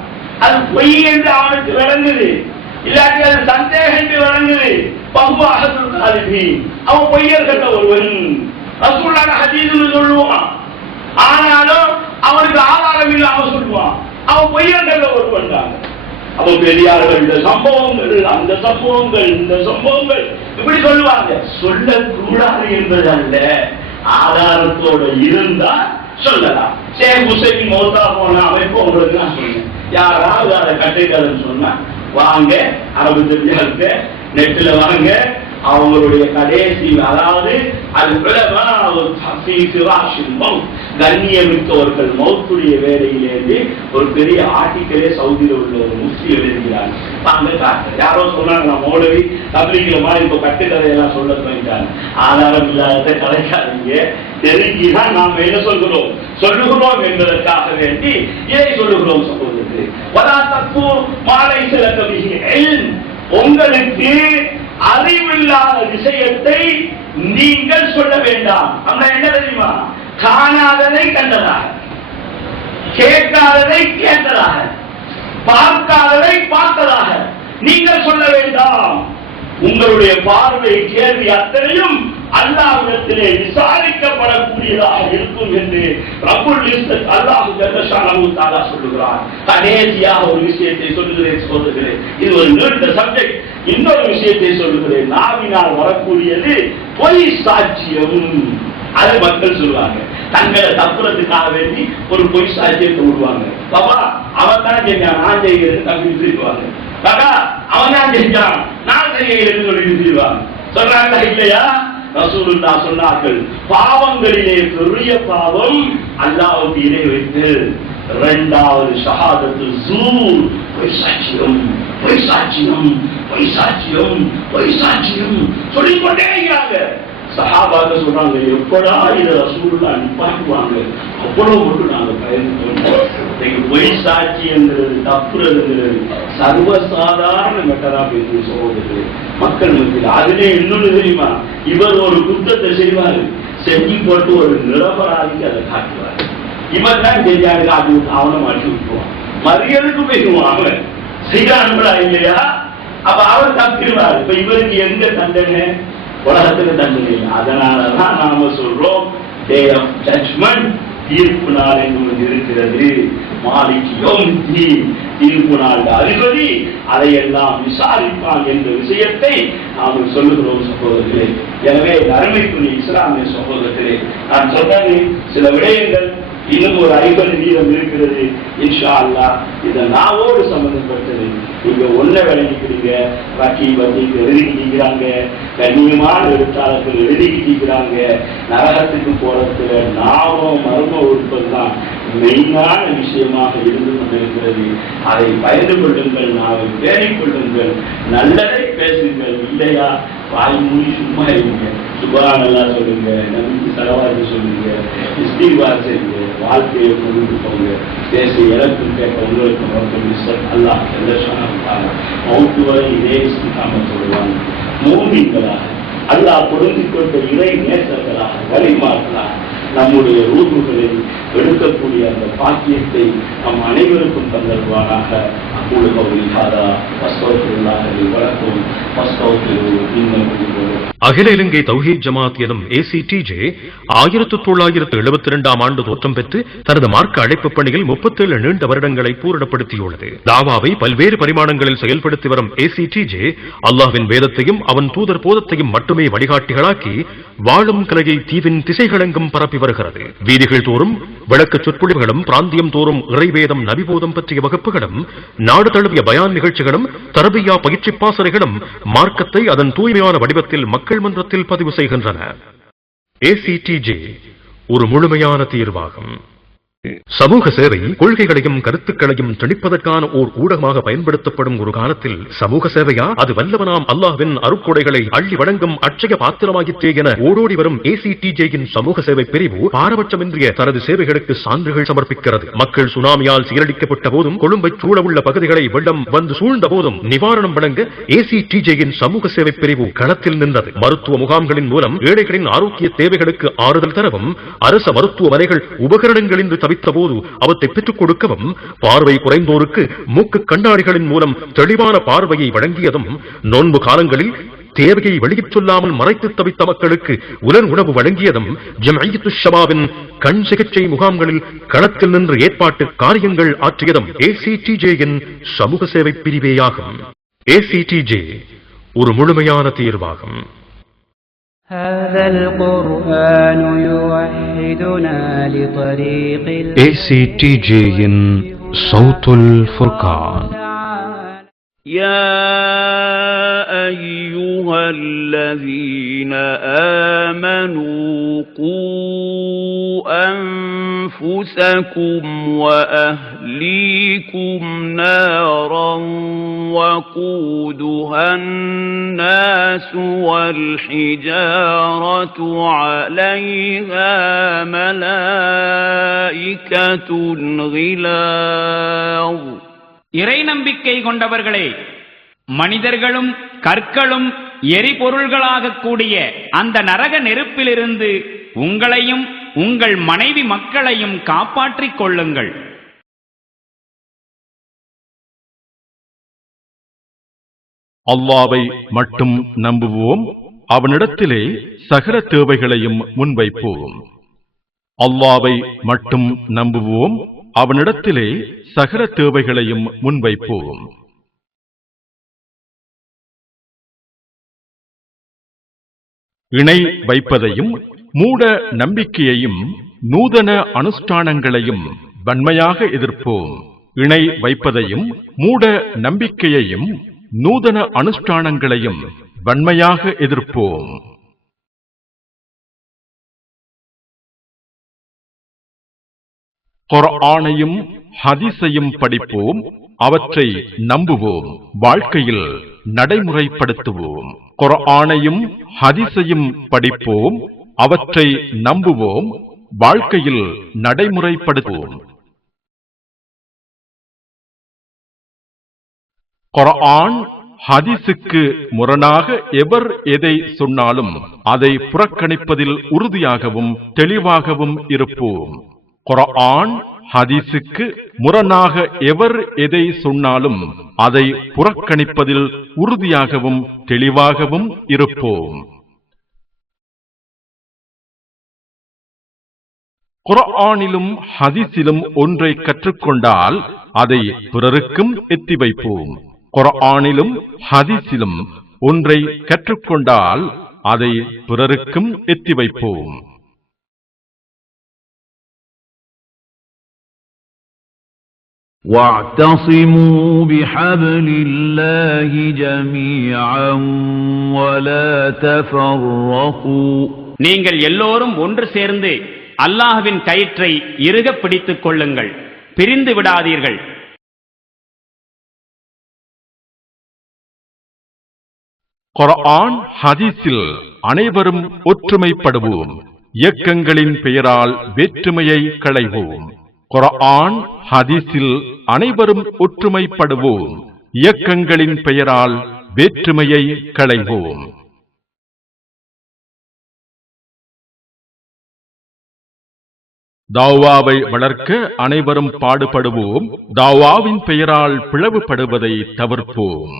அது பொய் என்று அவனுக்கு விளங்குது, இல்லாட்டி அது சந்தேகம் என்று விளங்குது, பஹுவாஹதுல் காலிபீன், அவன் பொய்யர்கள ஒருவன். ரசூலுல்லாஹ் ஹதீஸ்னு சொல்லுவான், ஆனாலும் அவனுக்கு ஆதாரம் இல்லாம சொல்லுவான், அவன் பொய்யர்கள ஒருவன் தான். அப்ப பெரியார்கள் இந்த சம்பவங்கள், அந்த சம்பவங்கள், இந்த சம்பவங்கள் இப்படி சொல்லுவாங்க. சொல்லக்கூடாது என்பதல்ல, ஆதாரத்தோட இருந்தா சொல்லலாம். ஷேக் ஹுசைன் மௌத்தா போன அமைப்பு உங்களுக்கு நான் சொன்னேன். யாராவது அதை கட்டுக்கலன்னு சொன்னா வாங்க, அரபு தெரிஞ்சாலுக்கு நெட்டில் வாங்க, அவங்களுடைய கடைசி, அதாவது அது கண்ணியமிக்கவர்கள் மௌத்துடைய வேலையிலேருந்து ஒரு பெரிய ஆர்டிக்கலே சவுதியில உள்ள ஒரு முஸ்லி எழுதுகிறார். யாரோ சொன்னாங்க, நான் மௌலவி தப்லீக்ல மாதிரி இப்ப கட்டுக்கதையெல்லாம் சொல்ல போயிட்டாங்க. ஆதாரம் இல்லாத கலைக்காதீங்க, தெரிஞ்சுதான் நாம் என்ன சொல்லுகிறோம் என்பதற்காக வேண்டி இதை சொல்லுகிறோம். சகோதரர்களே, வலா தப்பு மாலை சில கவிகள், உங்களுக்கு அறிவில்லாத விஷயத்தை நீங்கள் சொல்ல வேண்டாம். நம்ம என்ன தெரியுமா, காணாததை கண்டதாக, கேட்காததை கேட்டதாக, பார்க்காததை பார்த்ததாக நீங்கள் சொல்ல வேண்டாம். உங்களுடைய பார்வை கேள்வி அத்தனையும் அல்லாஹ்விடத்திலே விசாரிக்கப்படக்கூடியதாக இருக்கும் என்று ரப்புல் இஸ்ஸத் அல்லாஹ் ஜல்லஷானஹு தஆலா சொல்லுகிறார். கடைசியாக ஒரு விஷயத்தை சொல்லுகிறேன் சகோதரர்களே, இது ஒரு நீண்ட சப்ஜெக்ட். இன்னொரு விஷயத்தை சொல்லுகிறேன். நாவினால் வரக்கூடியது பொய் சாட்சியம். அது மக்கள் சொல்லுவாங்க, தங்களை தப்புறதுக்காக வேண்டி ஒரு பொய் சாட்சியத்தை விடுவாங்க. பாபா அவன் தான் செஞ்சான், நான் செய்கிறேன் அப்படின்னு சொல்லுவாங்க. பாபா அவன் தான் செஞ்சான், நான் செய்கிறேன்னு சொல்லி சொல்றாங்க இல்லையா? ரசூலுல்லாஹ் சொன்னார்கள், பாவங்களிலே பெரிய பாவம் அல்லாஹ்வுக்கு இணை வைத்து, இரண்டாவது ஷஹாதத்து ஸூர், பொய் சாட்சியம், பொய் சாட்சியம், பொய் சாட்சியம், பொய் சாட்சியம் சொல்லிக் கொண்டே இருக்கிறாங்க. சஹாபாக்கள் சொல்றாங்க, எப்படா இதை ரசூலுல்லாஹ் நிப்பாட்டுவாங்க, அவ்வளவு மட்டும் நாங்க பயந்துட்டோம். பொய் சாட்சியங்கிறது, தப்புறதுங்கிறது சர்வசாதாரண மெட்டரா பேசுகிற சகோதரர்களே மக்கள் மத்தியில். அதுல இன்னொன்னு தெரியுமா, இவர் ஒரு குற்றத்தை செய்வாரு, செஞ்சு போட்டு ஒரு நிரபராதிக்கு அதை காட்டுவார். இவர் தான் செஞ்சாரு காட்டி விட்டு அவனை மாட்டி விட்டுருவான், மறியலுக்கு போயிடுவான். அவன் செய்யறாங்களா இல்லையா? அப்ப அவர் தப்பிடுவார். இப்ப இவருக்கு எந்த தண்டனை? உலகத்துக்கு தண்டனை. அதனாலதான் நாம சொல்றோம், டே ஆஃப் ஜட்ஜ்மெண்ட், தீர்ப்பு நாள் என்று இருக்கிறது. மாலிகியோம் தீர்ப்பு நாள் அதிபதி அதையெல்லாம் விசாரிப்பான் என்ற விஷயத்தை நாம் சொல்லுகிறோம் சகோதரர்களே. எனவே அருமைக்குரிய இஸ்லாமிய சகோதரர்களே, நான் சொன்னது சில விடயங்கள், இன்னும் ஒரு 50 வீதம் இருக்கிறது. இன்ஷா அல்லாஹ் இதை நாவோடு சம்பந்தப்பட்டது. நீங்க ஒன்ன விளங்கிக்கிறீங்க, வக்கி வங்கிக்கு எழுதிக்கிறாங்க, கண்ணியமான எழுத்தாளர்கள் எழுதிக்கிறாங்க. நரகத்துக்கு போறதுல நாமம் மர்ம உறுப்பதுதான் மெயினான விஷயமாக இருந்து கொண்டிருக்கிறது. அதை பயந்து கொள்ளுங்கள், நாவை பேணிக் கொள்ளுங்கள், நல்லதை பேசுங்கள். இல்லையா வாய் மூடி சும்மா இருங்க, சுபஹானல்லாஹ் சொல்லுங்க, நபிக்கு ஸலவாத் சொல்லுங்க, இஸ்திக்பார் செய்யுங்க, வாழ்க்கையை கொண்டு போங்க. பேச இழப்பு கேட்க உங்களுக்கு அல்லாஹ் மௌத்து வரை இதே இஸ்திகாமத் சொல்லுவாங்க. மூமின்களாக அல்லாஹ் பொருந்திக் கொண்ட இறை நேசர்களாக வழிமார்களாக நம்முடைய ரூஹுகளை எடுக்கக்கூடிய அந்த பாக்கியத்தை நம் அனைவருக்கும் தந்தருவானாக. அகில இலங்கை தௌஹீத் ஜமாத் எனும் ACTJ 1972ஆம் ஆண்டு தோற்றம் பெற்று தனது மார்க்க அழைப்பு பணியில் 37 நீண்ட வருடங்களை பூரணப்படுத்தியுள்ளது. தாவாவை பல்வேறு பரிமாணங்களில் செயல்படுத்தி வரும் ACTJ அல்லாஹ்வின் வேதத்தையும் அவன் தூதர் போதத்தையும் மட்டுமே வழிகாட்டிகளாக்கி வாழும் கலையை தீவின் திசைகளெங்கும் பரப்பி வருகிறது. வீதிகள் தோறும் விளக்க சொற்பொழிவுகளும், பிராந்தியம் தோறும் இறைவேதம் நபிபோதம் பற்றிய வகுப்புகளும், நாடு தழுவிய பயான் நிகழ்ச்சிகளும், தரபியா பயிற்சி பாசறைகளும் மார்க்கத்தை அதன் தூய்மையான வடிவத்தில் மக்கள் மன்றத்தில் பதிவு செய்கின்றன. ACTJ ஒரு முழுமையான தீர்வாகும். சமூக சேவை கொள்கைகளையும் கருத்துக்களையும் திணிப்பதற்கான ஓர் ஊடகமாக பயன்படுத்தப்படும் ஒரு காலத்தில் சமூக சேவையா அது வல்லவனாம் அல்லாஹ்வின் அருட்கொடைகளை அள்ளி வழங்கும் அட்சய பாத்திரமாகிற்றே என ஓடோடி வரும் ACTJயின் சமூக சேவை பிரிவு பாரபட்சமின்றிய தனது சேவைகளுக்கு சான்றுகள் சமர்ப்பிக்கிறது. மக்கள் சுனாமியால் சீரழிக்கப்பட்ட போதும், கொழும்பை சூழவுள்ள பகுதிகளை வெள்ளம் வந்து சூழ்ந்த போதும் நிவாரணம் வழங்க ACTJயின் சமூக சேவை பிரிவு களத்தில் நின்றது. மருத்துவ முகாம்களின் மூலம் ஏழைகளின் ஆரோக்கிய தேவைகளுக்கு ஆறுதல் தரவும், அரச மருத்துவமனைகள் உபகரணங்களின் தவித்த போது அவற்றை பெற்றுக் கொடுக்கவும், பார்வை குறைந்தோருக்கு மூக்கு கண்ணாடிகளின் மூலம் தெளிவான பார்வையை வழங்கியதும், நோன்பு காலங்களில் தேவையை வெளியிட் சொல்லாமல் மறைத்து தவித்த மக்களுக்கு உலர் உணவு வழங்கியதும், ஜம்இய்யத்துஷ் ஷபாபின் கண் சிகிச்சை முகாம்களில் களத்தில் நின்று ஏற்பாட்டு காரியங்கள் ஆற்றியதும் ACTJயின் சமூக சேவை பிரிவேயாகும். ACTJ ஒரு முழுமையான தீர்வாகும். ACTJயின் சௌத்துல் ஃபுர்கான். يا أيها أيها الذين آمنوا قوا أنفسكم وأهليكم نارا وقودها الناس والحجارة عليها ملائكة غلاظ. இறை நம்பிக்கை கொண்டவர்களே, மனிதர்களும் கற்களும் எரிபொருள்களாக கூடிய அந்த நரக நெருப்பிலிருந்து உங்களையும் உங்கள் மனைவி மக்களையும் காப்பாற்றிக் கொள்ளுங்கள். அல்லாஹ்வை மட்டும் நம்புவோம், அவனிடத்திலே சகல தேவைகளையும் முன்வைப்போம். அல்லாஹ்வை மட்டும் நம்புவோம், அவனிடத்திலே சகல தேவைகளையும் முன்வைப்போம். இணை வைப்பதையும் மூட நம்பிக்கையையும் நூதன அனுஷ்டானங்களையும் வன்மையாக எதிர்ப்போம். இணை வைப்பதையும் மூட நம்பிக்கையையும் நூதன அனுஷ்டானங்களையும் வன்மையாக எதிர்ப்போம். குர்ஆனையும் ஹதீஸையும் படிப்போம், அவற்றை நம்புவோம், வாழ்க்கையில் நடைமுறைப்படுத்துவோம். குர்ஆனையும் ஹதீஸையும் படிப்போம், அவற்றை நம்புவோம், வாழ்க்கையில் நடைமுறைப்படுத்துவோம். குர்ஆன் ஹதீஸுக்கு முரணாக எவர் எதை சொன்னாலும் அதை புறக்கணிப்பதில் உறுதியாகவும் தெளிவாகவும் இருப்போம். குர்ஆன் ஹதீஸுக்கு முரணாக எவர் எதை சொன்னாலும் அதை புறக்கணிப்பதில் உறுதியாகவும் தெளிவாகவும் இருப்போம். குர்ஆனிலும் ஹதீஸிலும் ஒன்றை கற்றுக்கொண்டால் அதை பிறருக்கும் எத்தி வைப்போம். குர்ஆனிலும் ஹதீஸிலும் ஒன்றை கற்றுக்கொண்டால் அதை பிறருக்கும் எத்தி வைப்போம். واعتصموا بحبل الله جميعا ولا تفرقوا. நீங்கள் எல்லோரும் ஒன்று சேர்ந்து அல்லாஹ்வின் கயிற்றை இறுக பிடித்துக் கொள்ளுங்கள், பிரிந்து விடாதீர்கள். குர்ஆன் ஹதீஸில் அனைவரும் ஒற்றுமைப்படுவோம், இயக்கங்களின் பெயரால் வேற்றுமையை களைவோம். குர்ஆன் ஹதீஸில் அனைவரும் ஒற்றுமைப்படுவோம், இயக்கங்களின் பெயரால் வேற்றுமையை களைவோம். தாவாவை வளர்க்க அனைவரும் பாடுபடுவோம், தாவாவின் பெயரால் பிளவுபடுவதை தவிர்ப்போம்.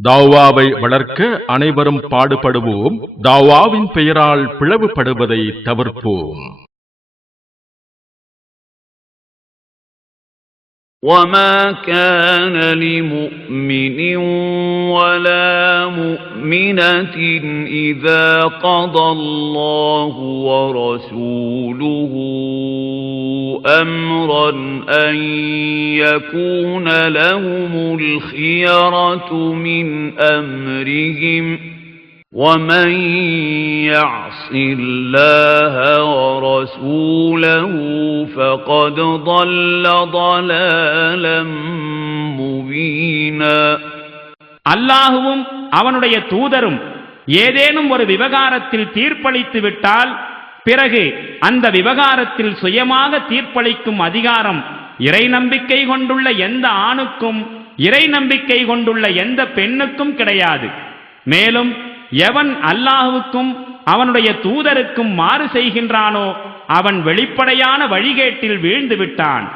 தாவாவை வளர்க்க அனைவரும் பாடுபடுவோம், தாவாவின் பெயரால் பிளவுபடுவதை தவிர்ப்போம். وما كان لمؤمن ولا مؤمنة إذا قضى الله ورسوله أمرا أن يكون لهم الخيرة من أمرهم ومن يعص الله ورسوله فقد ضل ضلالا مبينا. அல்லாஹுவும் அவனுடைய தூதரும் ஏதேனும் ஒரு விவகாரத்தில் தீர்ப்பளித்து விட்டால் பிறகு அந்த விவகாரத்தில் சுயமாக தீர்ப்பளிக்கும் அதிகாரம் இறை நம்பிக்கை கொண்டுள்ள எந்த ஆணுக்கும் இறை நம்பிக்கை கொண்டுள்ள எந்த பெண்ணுக்கும் கிடையாது. மேலும் எவன் அல்லாஹுவுக்கும் அவனுடைய தூதருக்கும் மாறு செய்கின்றானோ அவன் வெளிப்படையான வழிகேட்டில் வீழ்ந்து விட்டான்.